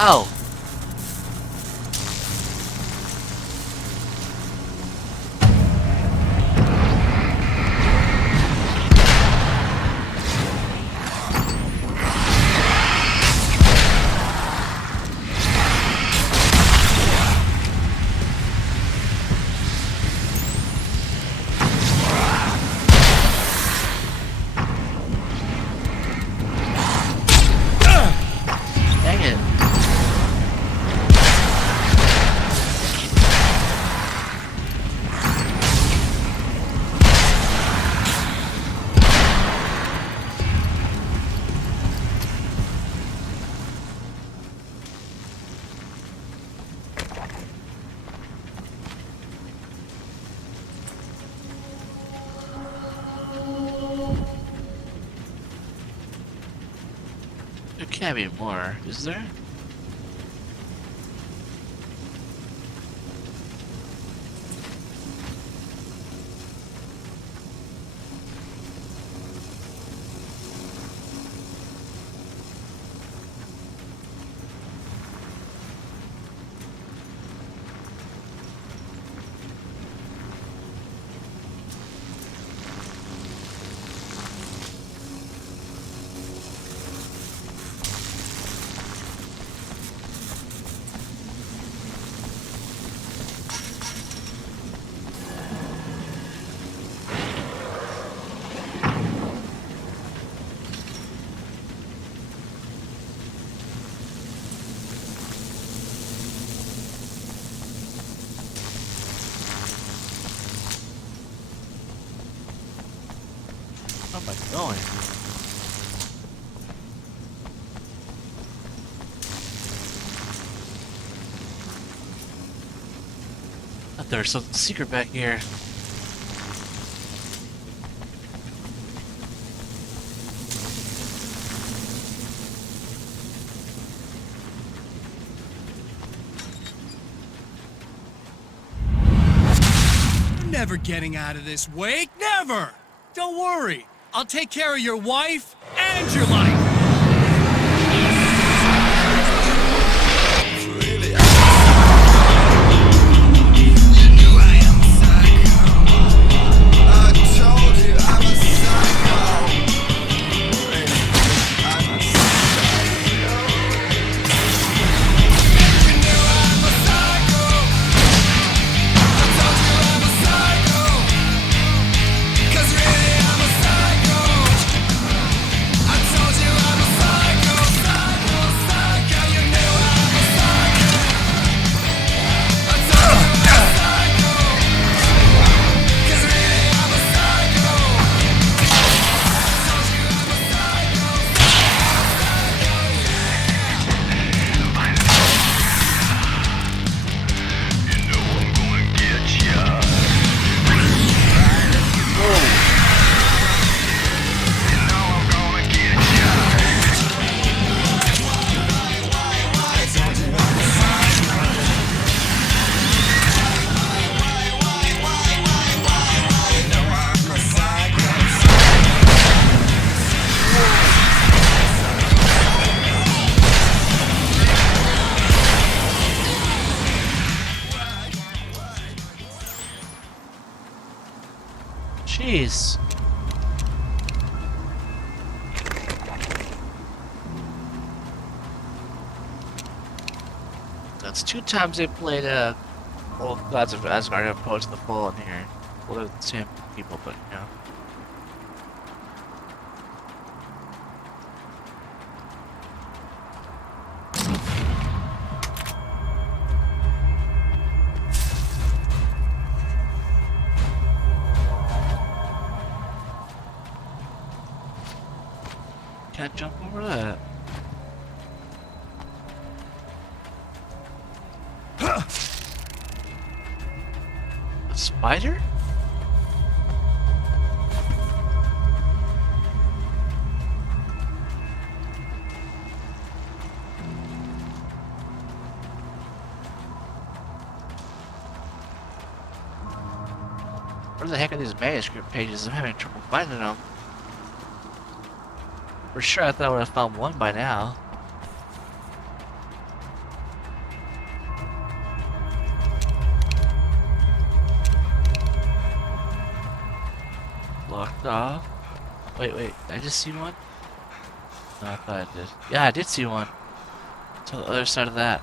Ow! can't be more, is there? Where am I going? I thought there was something secret back here. You're never getting out of this, Wake. Never! Don't worry. I'll take care of your wife and your life. Jeez. That's 2 times they played old gods of Asgard opposed to the Fallen here. Well, they're the same people, but you know. Can't jump over that. A spider? Where the heck are these manuscript pages? I'm having trouble finding them. For sure, I thought I would have found one by now. Locked off. Wait, did I just see one? No, I thought I did. Yeah, I did see one. To the other side of that.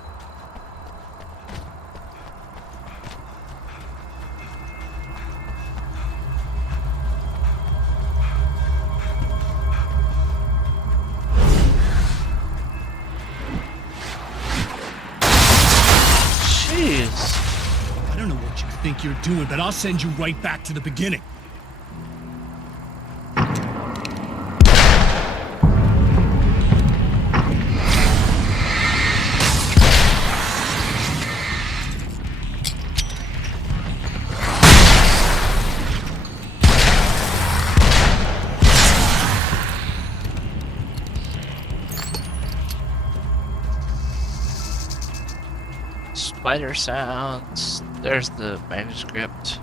I don't know what you think you're doing, but I'll send you right back to the beginning. Spider sounds. There's the manuscript.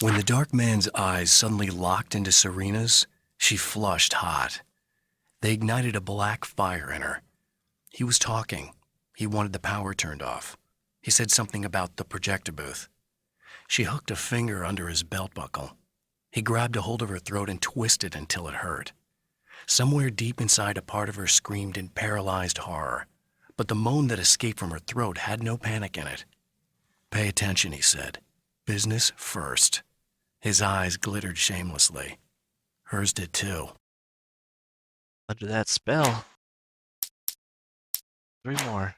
When the dark man's eyes suddenly locked into Serena's, she flushed hot. They ignited a black fire in her. He was talking. He wanted the power turned off. He said something about the projector booth. She hooked a finger under his belt buckle. He grabbed a hold of her throat and twisted until it hurt. Somewhere deep inside, a part of her screamed in paralyzed horror, but the moan that escaped from her throat had no panic in it. "Pay attention," he said. "Business first." His eyes glittered shamelessly. Hers did too. Under that spell. 3 more.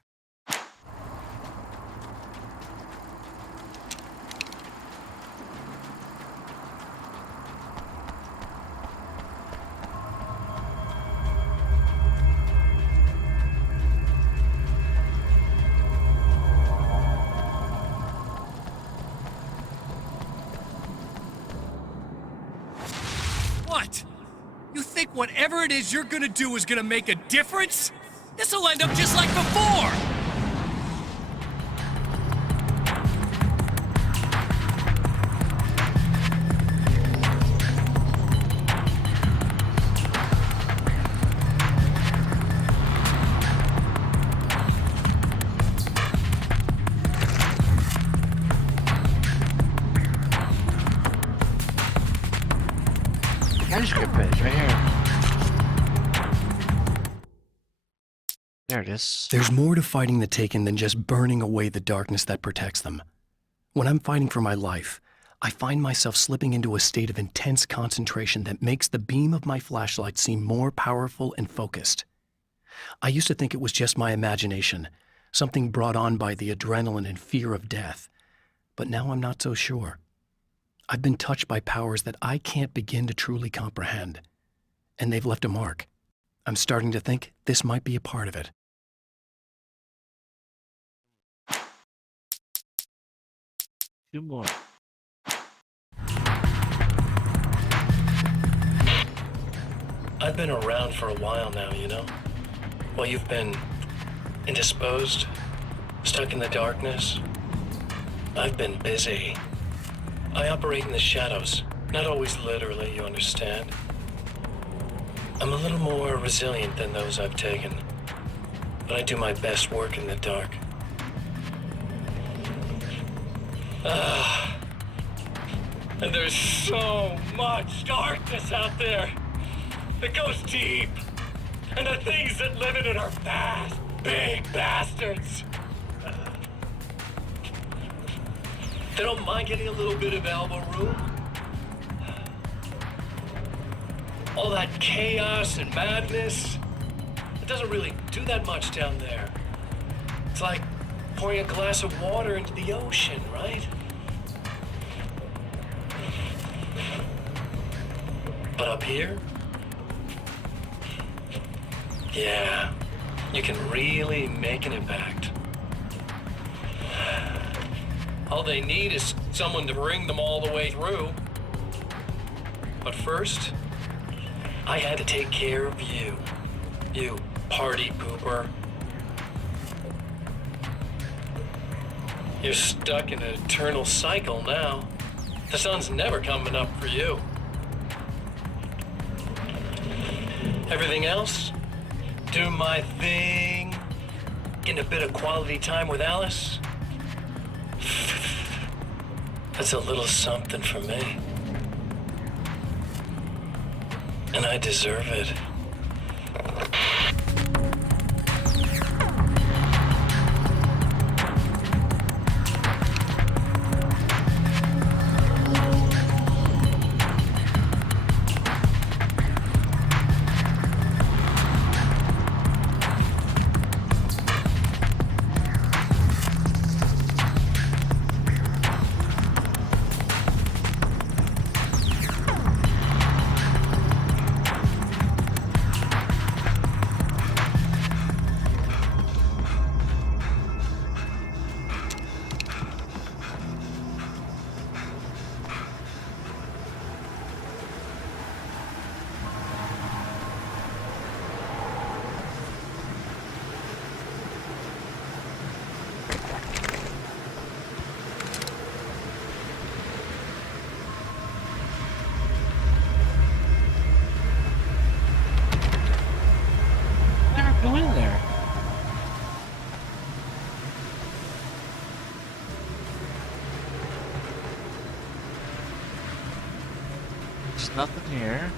What? You think whatever it is you're gonna do is gonna make a difference? This'll end up just like before! Manuscript page right here. There it is. There's more to fighting the Taken than just burning away the darkness that protects them. When I'm fighting for my life, I find myself slipping into a state of intense concentration that makes the beam of my flashlight seem more powerful and focused. I used to think it was just my imagination, something brought on by the adrenaline and fear of death, but now I'm not so sure. I've been touched by powers that I can't begin to truly comprehend, and they've left a mark. I'm starting to think this might be a part of it. Two more. I've been around for a while now, you know? While you've been indisposed, stuck in the darkness, I've been busy. I operate in the shadows, not always literally, you understand? I'm a little more resilient than those I've taken, but I do my best work in the dark. And there's so much darkness out there that goes deep, and the things that live in it are fast, big bastards. They don't mind getting a little bit of elbow room. All that chaos and madness, it doesn't really do that much down there. It's like pouring a glass of water into the ocean, right? But up here, yeah, you can really make an impact. All they need is someone to bring them all the way through. But first, I had to take care of you. You party pooper. You're stuck in an eternal cycle now. The sun's never coming up for you. Everything else? Do my thing. Getting a bit of quality time with Alice. That's a little something for me. And I deserve it. There's nothing here.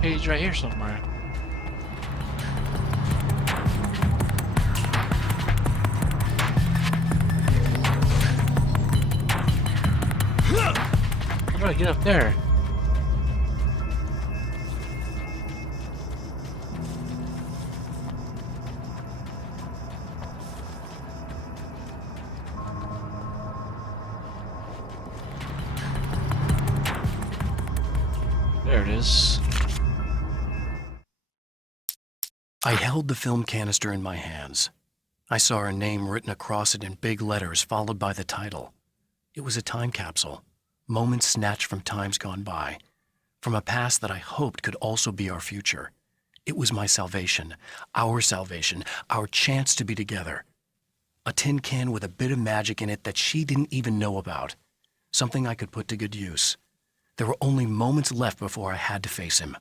Page right here somewhere. How do I get up there? There it is. I held the film canister in my hands. I saw her name written across it in big letters, followed by the title. It was a time capsule, moments snatched from times gone by, from a past that I hoped could also be our future. It was my salvation, our chance to be together. A tin can with a bit of magic in it that she didn't even know about, something I could put to good use. There were only moments left before I had to face him.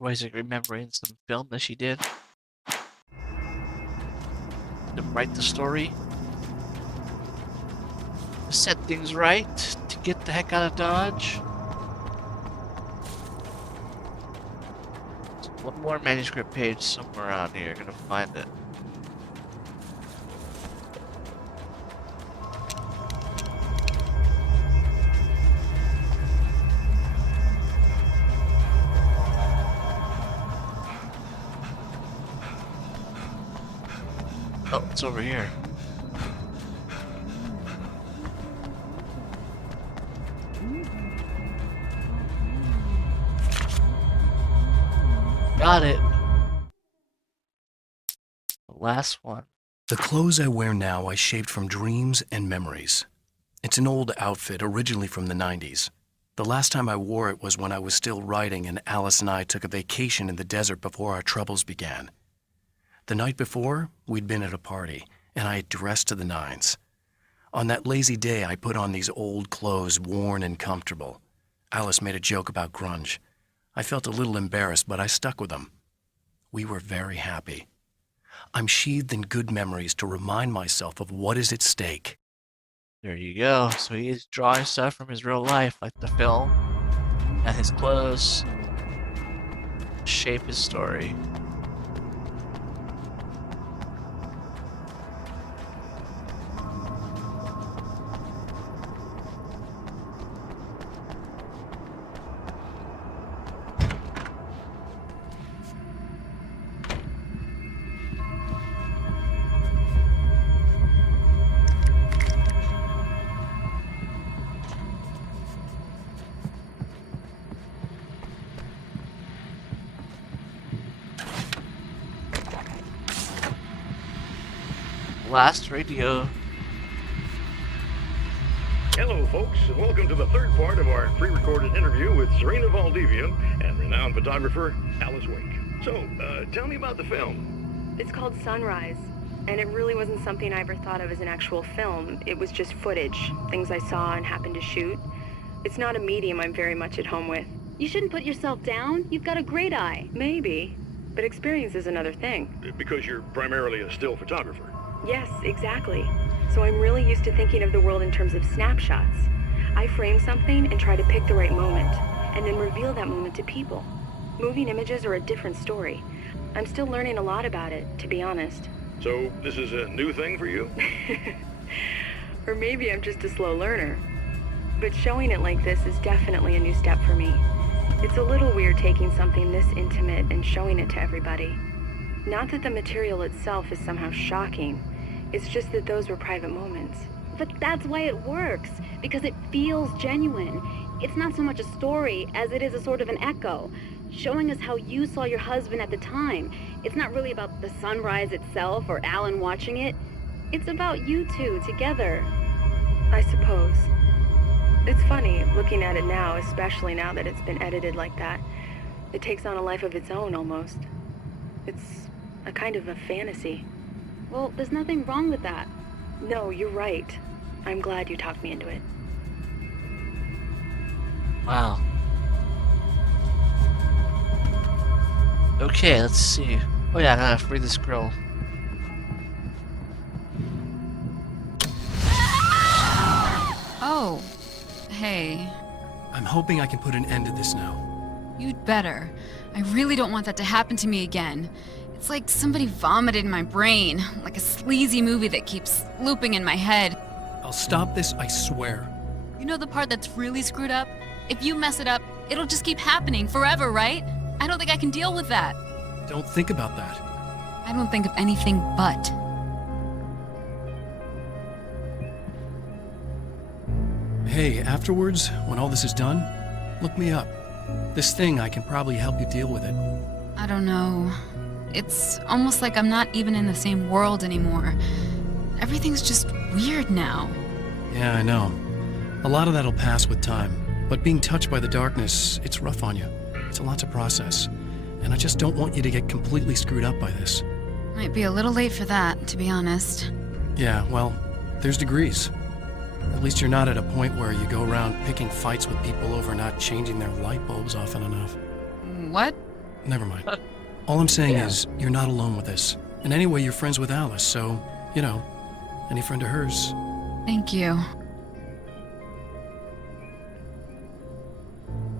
Roy's remembering some film that she did. To write the story. To set things right. To get the heck out of Dodge. There's one more manuscript page somewhere around here. Gonna find it. Oh, it's over here. Got it. The last one. The clothes I wear now I shaped from dreams and memories. It's an old outfit, originally from the 90s. The last time I wore it was when I was still writing and Alice and I took a vacation in the desert before our troubles began. The night before, we'd been at a party, and I had dressed to the nines. On that lazy day, I put on these old clothes, worn and comfortable. Alice made a joke about grunge. I felt a little embarrassed, but I stuck with them. We were very happy. I'm sheathed in good memories to remind myself of what is at stake. There you go. So he's drawing stuff from his real life, like the film, and his clothes shape his story. Last radio. Hello, folks, and welcome to the third part of our pre-recorded interview with Serena Valdivia and renowned photographer Alice Wake. So, tell me about the film. It's called Sunrise, and it really wasn't something I ever thought of as an actual film. It was just footage, things I saw and happened to shoot. It's not a medium I'm very much at home with. You shouldn't put yourself down. You've got a great eye. Maybe, but experience is another thing. Because you're primarily a still photographer. Yes, exactly. So I'm really used to thinking of the world in terms of snapshots. I frame something and try to pick the right moment, and then reveal that moment to people. Moving images are a different story. I'm still learning a lot about it, to be honest. So, this is a new thing for you? Or maybe I'm just a slow learner. But showing it like this is definitely a new step for me. It's a little weird taking something this intimate and showing it to everybody. Not that the material itself is somehow shocking. It's just that those were private moments. But that's why it works, because it feels genuine. It's not so much a story as it is a sort of an echo, showing us how you saw your husband at the time. It's not really about the sunrise itself or Alan watching it. It's about you two together. I suppose. It's funny, looking at it now, especially now that it's been edited like that. It takes on a life of its own, almost. It's a kind of a fantasy. Well, there's nothing wrong with that. No, you're right. I'm glad you talked me into it. Wow. Okay, let's see. Oh yeah, I gotta free this girl. Oh. Hey. I'm hoping I can put an end to this now. You'd better. I really don't want that to happen to me again. It's like somebody vomited in my brain, like a sleazy movie that keeps looping in my head. I'll stop this, I swear. You know the part that's really screwed up? If you mess it up, it'll just keep happening forever, right? I don't think I can deal with that. Don't think about that. I don't think of anything but. Hey, afterwards, when all this is done, look me up. This thing, I can probably help you deal with it. I don't know. It's almost like I'm not even in the same world anymore. Everything's just weird now. Yeah, I know. A lot of that'll pass with time. But being touched by the darkness, it's rough on you. It's a lot to process. And I just don't want you to get completely screwed up by this. Might be a little late for that, to be honest. Yeah, well, there's degrees. At least you're not at a point where you go around picking fights with people over not changing their light bulbs often enough. What? Never mind. All I'm saying is, you're not alone with this. And anyway, you're friends with Alice, so, you know, any friend of hers. Thank you.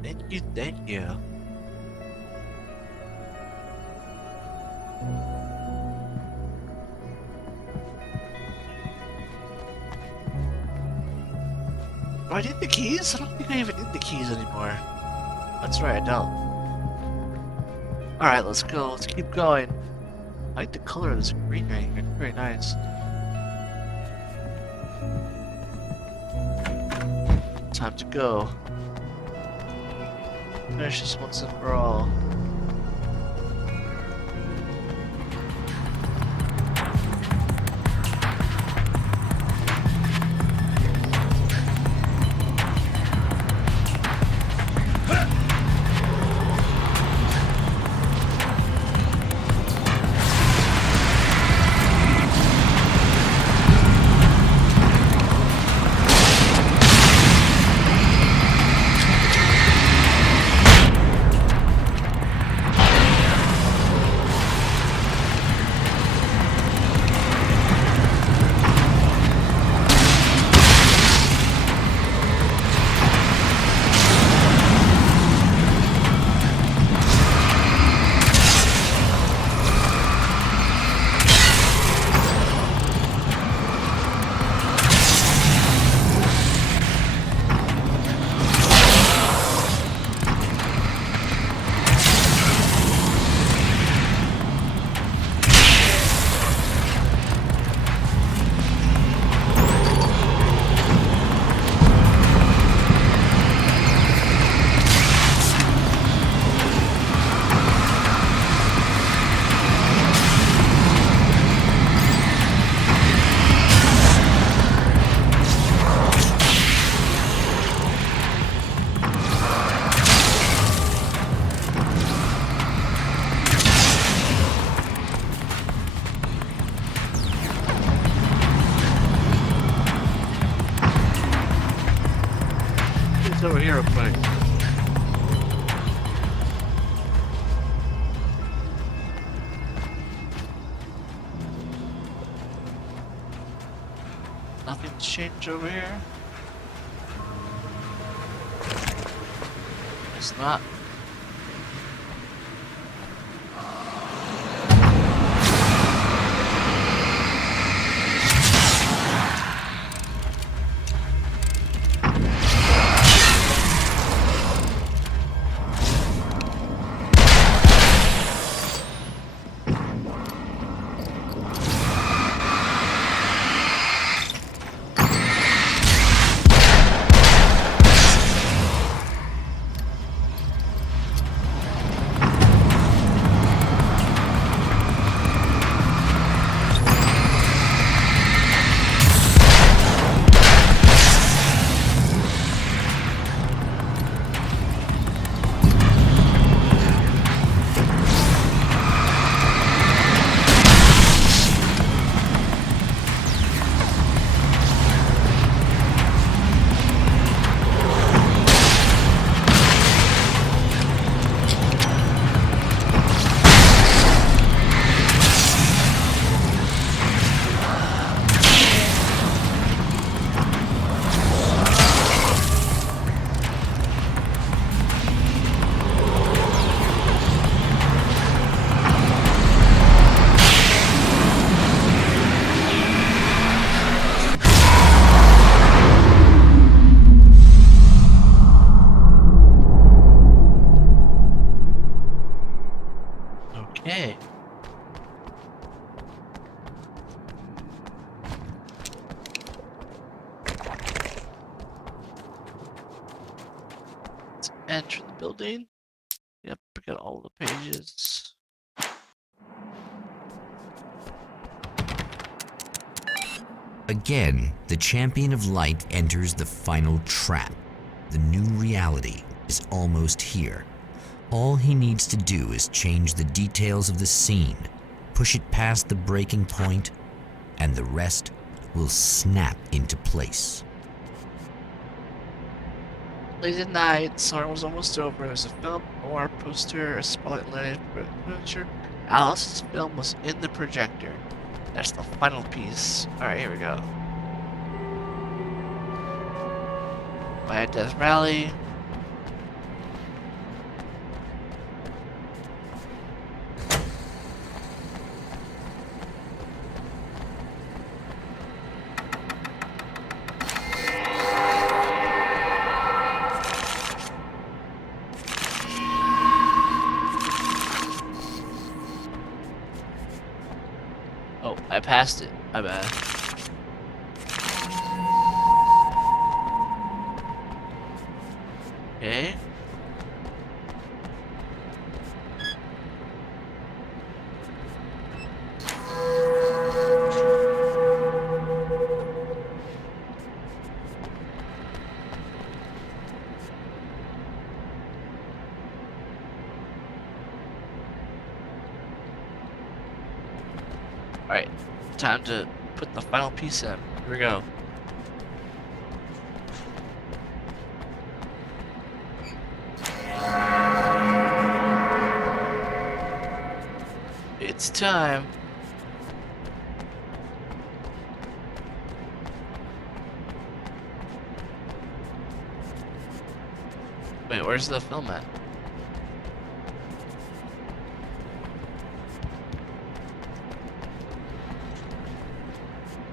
Thank you. Do I need the keys? I don't think I even need the keys anymore. That's right, I don't. Alright, let's go. Let's keep going. I like the color of this greenery here. It's very nice. Time to go. Finish this once and for all. Over here real quick. Nothing's changed over here. It's not. enter the building. Yep, we got all the pages. Again, the champion of light enters the final trap. The new reality is almost here. All he needs to do is change the details of the scene, push it past the breaking point, and the rest will snap into place. Late at night, summer was almost over. There's a film or a poster, a spotlight picture. Alice's film was in the projector. That's the final piece. Alright, here we go. My Death Rally. Oh, I passed it. My bad. Okay. Alright, time to put the final piece in. Here we go. It's time. Wait, where's the film at?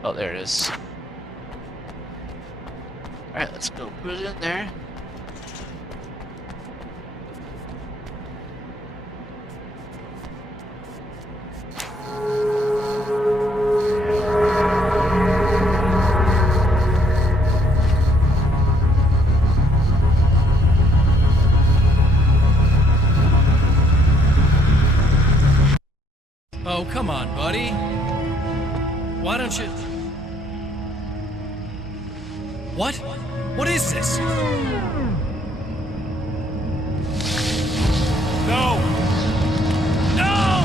Oh, there it is. Alright, let's go put it in there. Oh, come on, buddy. Why don't you... What? What is this? No! No!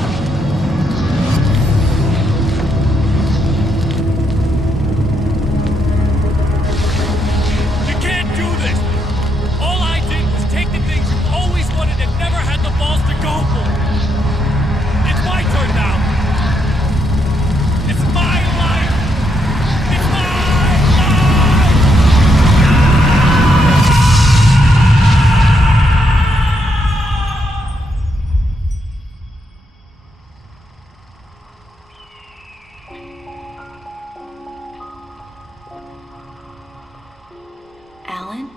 You can't do this! All I did was take the things you always wanted and never had the balls to go for! It's my turn now! It's my life! It's my life! Alan?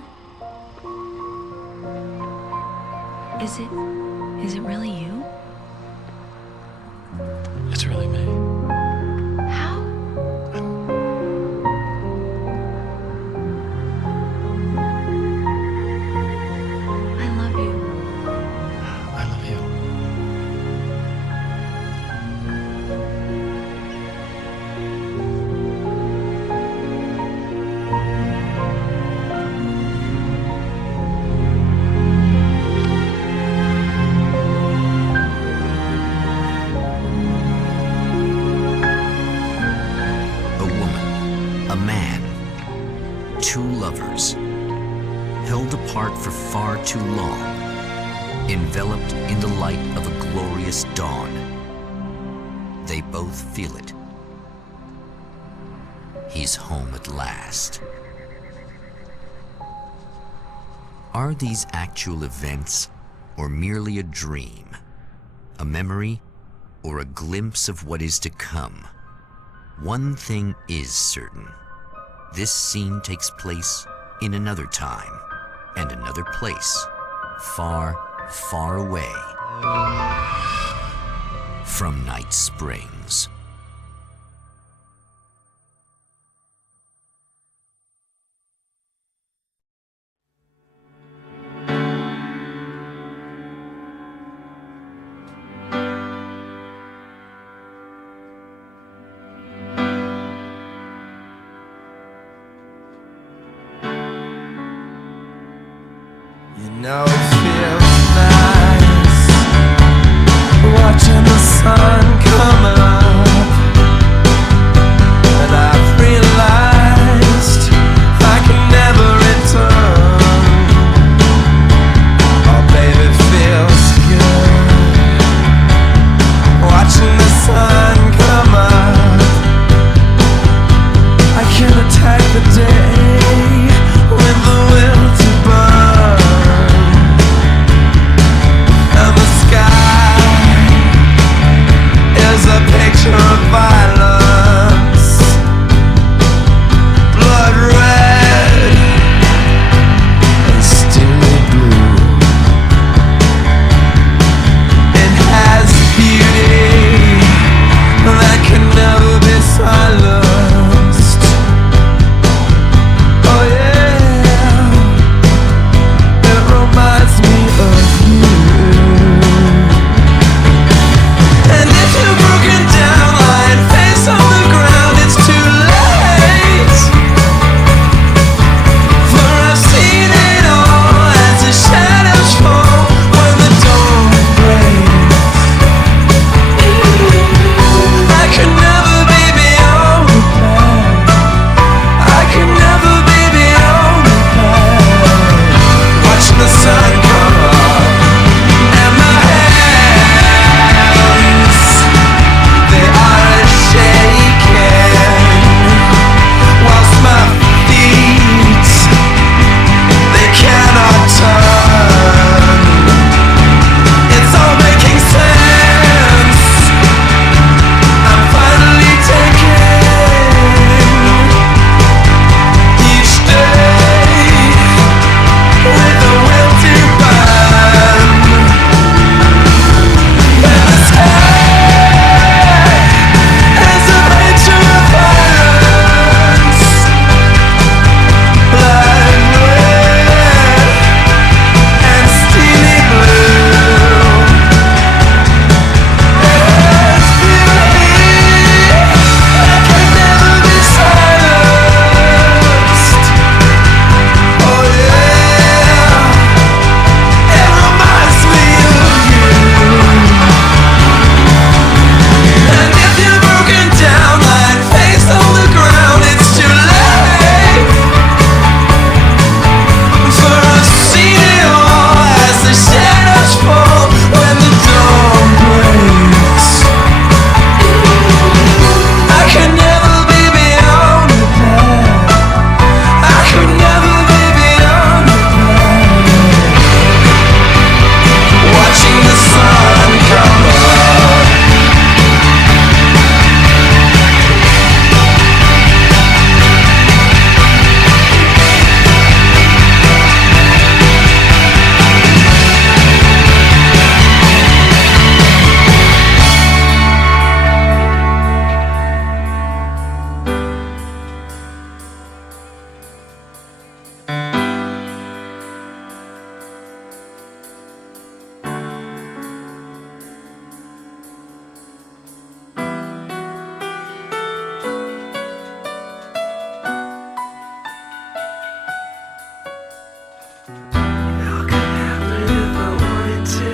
Is it really you? It's really me. How? I love you. I love you. A woman, a man, two lovers, held apart for far too long, enveloped in the light of a glorious dawn. They both feel it. He's home at last. Are these actual events, or merely a dream? A memory, or a glimpse of what is to come? One thing is certain. This scene takes place in another time and another place, far, far away from Night Springs. know it feels nice watching the sun come up, and I've realized I can never return. Oh baby, it feels good watching the sun come up. I can attack the day with the will to burn, and the sky is a picture of violence, blood red and steely blue. It has beauty that can never be silenced. Oh yeah, it reminds me of you. And if you're broken down, lying face on the ground, it's too late. For I've seen it all as the shadows fall when the dawn breaks. I could never be beyond repair. I could never be beyond repair. Watching the sun come up and my hands, they are shaking, whilst my feet, they cannot turn. It's all making sense. I'm finally taking each day with the will to burn. And the sky is a picture of violence, blood red and steely blue. It's beauty that can never be silenced. Oh yeah, it reminds me of you. And if you're broken down, lying face on the ground, it's too late. For I've seen it all as the shadows fall when the dawn breaks. I could never be beyond repair. I could never be beyond repair. Watching the sun come up. It all could happen if I wanted to.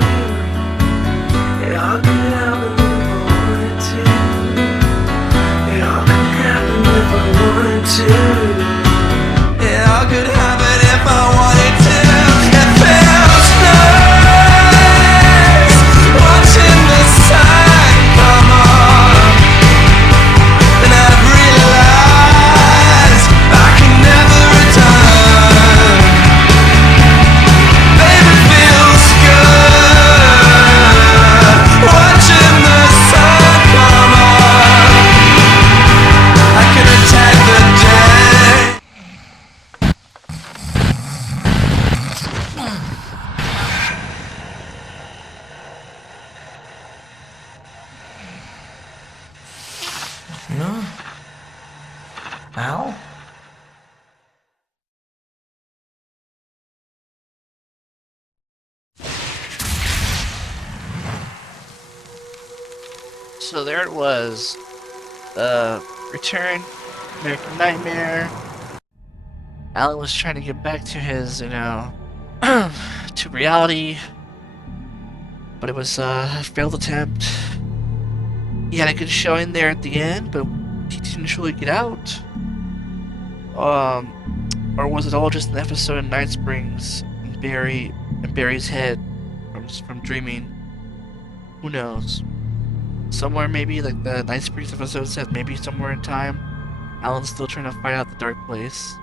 It all could happen if I wanted to. It all could happen if I wanted to. It all could happen if I wanted to. It feels nice watching the sun come up, and I've realized I can never return. Baby, it feels good watching the sun come up. I can attack the day. No? Ow? So there it was. Return, American Nightmare. Alan was trying to get back to his, to reality. But it was a failed attempt. He had a good showing there at the end, but he didn't really get out. Or was it all just an episode in Night Springs and Barry's head from dreaming? Who knows? Somewhere maybe, like the Night Springs episode said, maybe somewhere in time, Alan's still trying to find out the dark place.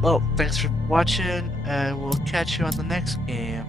Well, thanks for watching, and we'll catch you on the next game.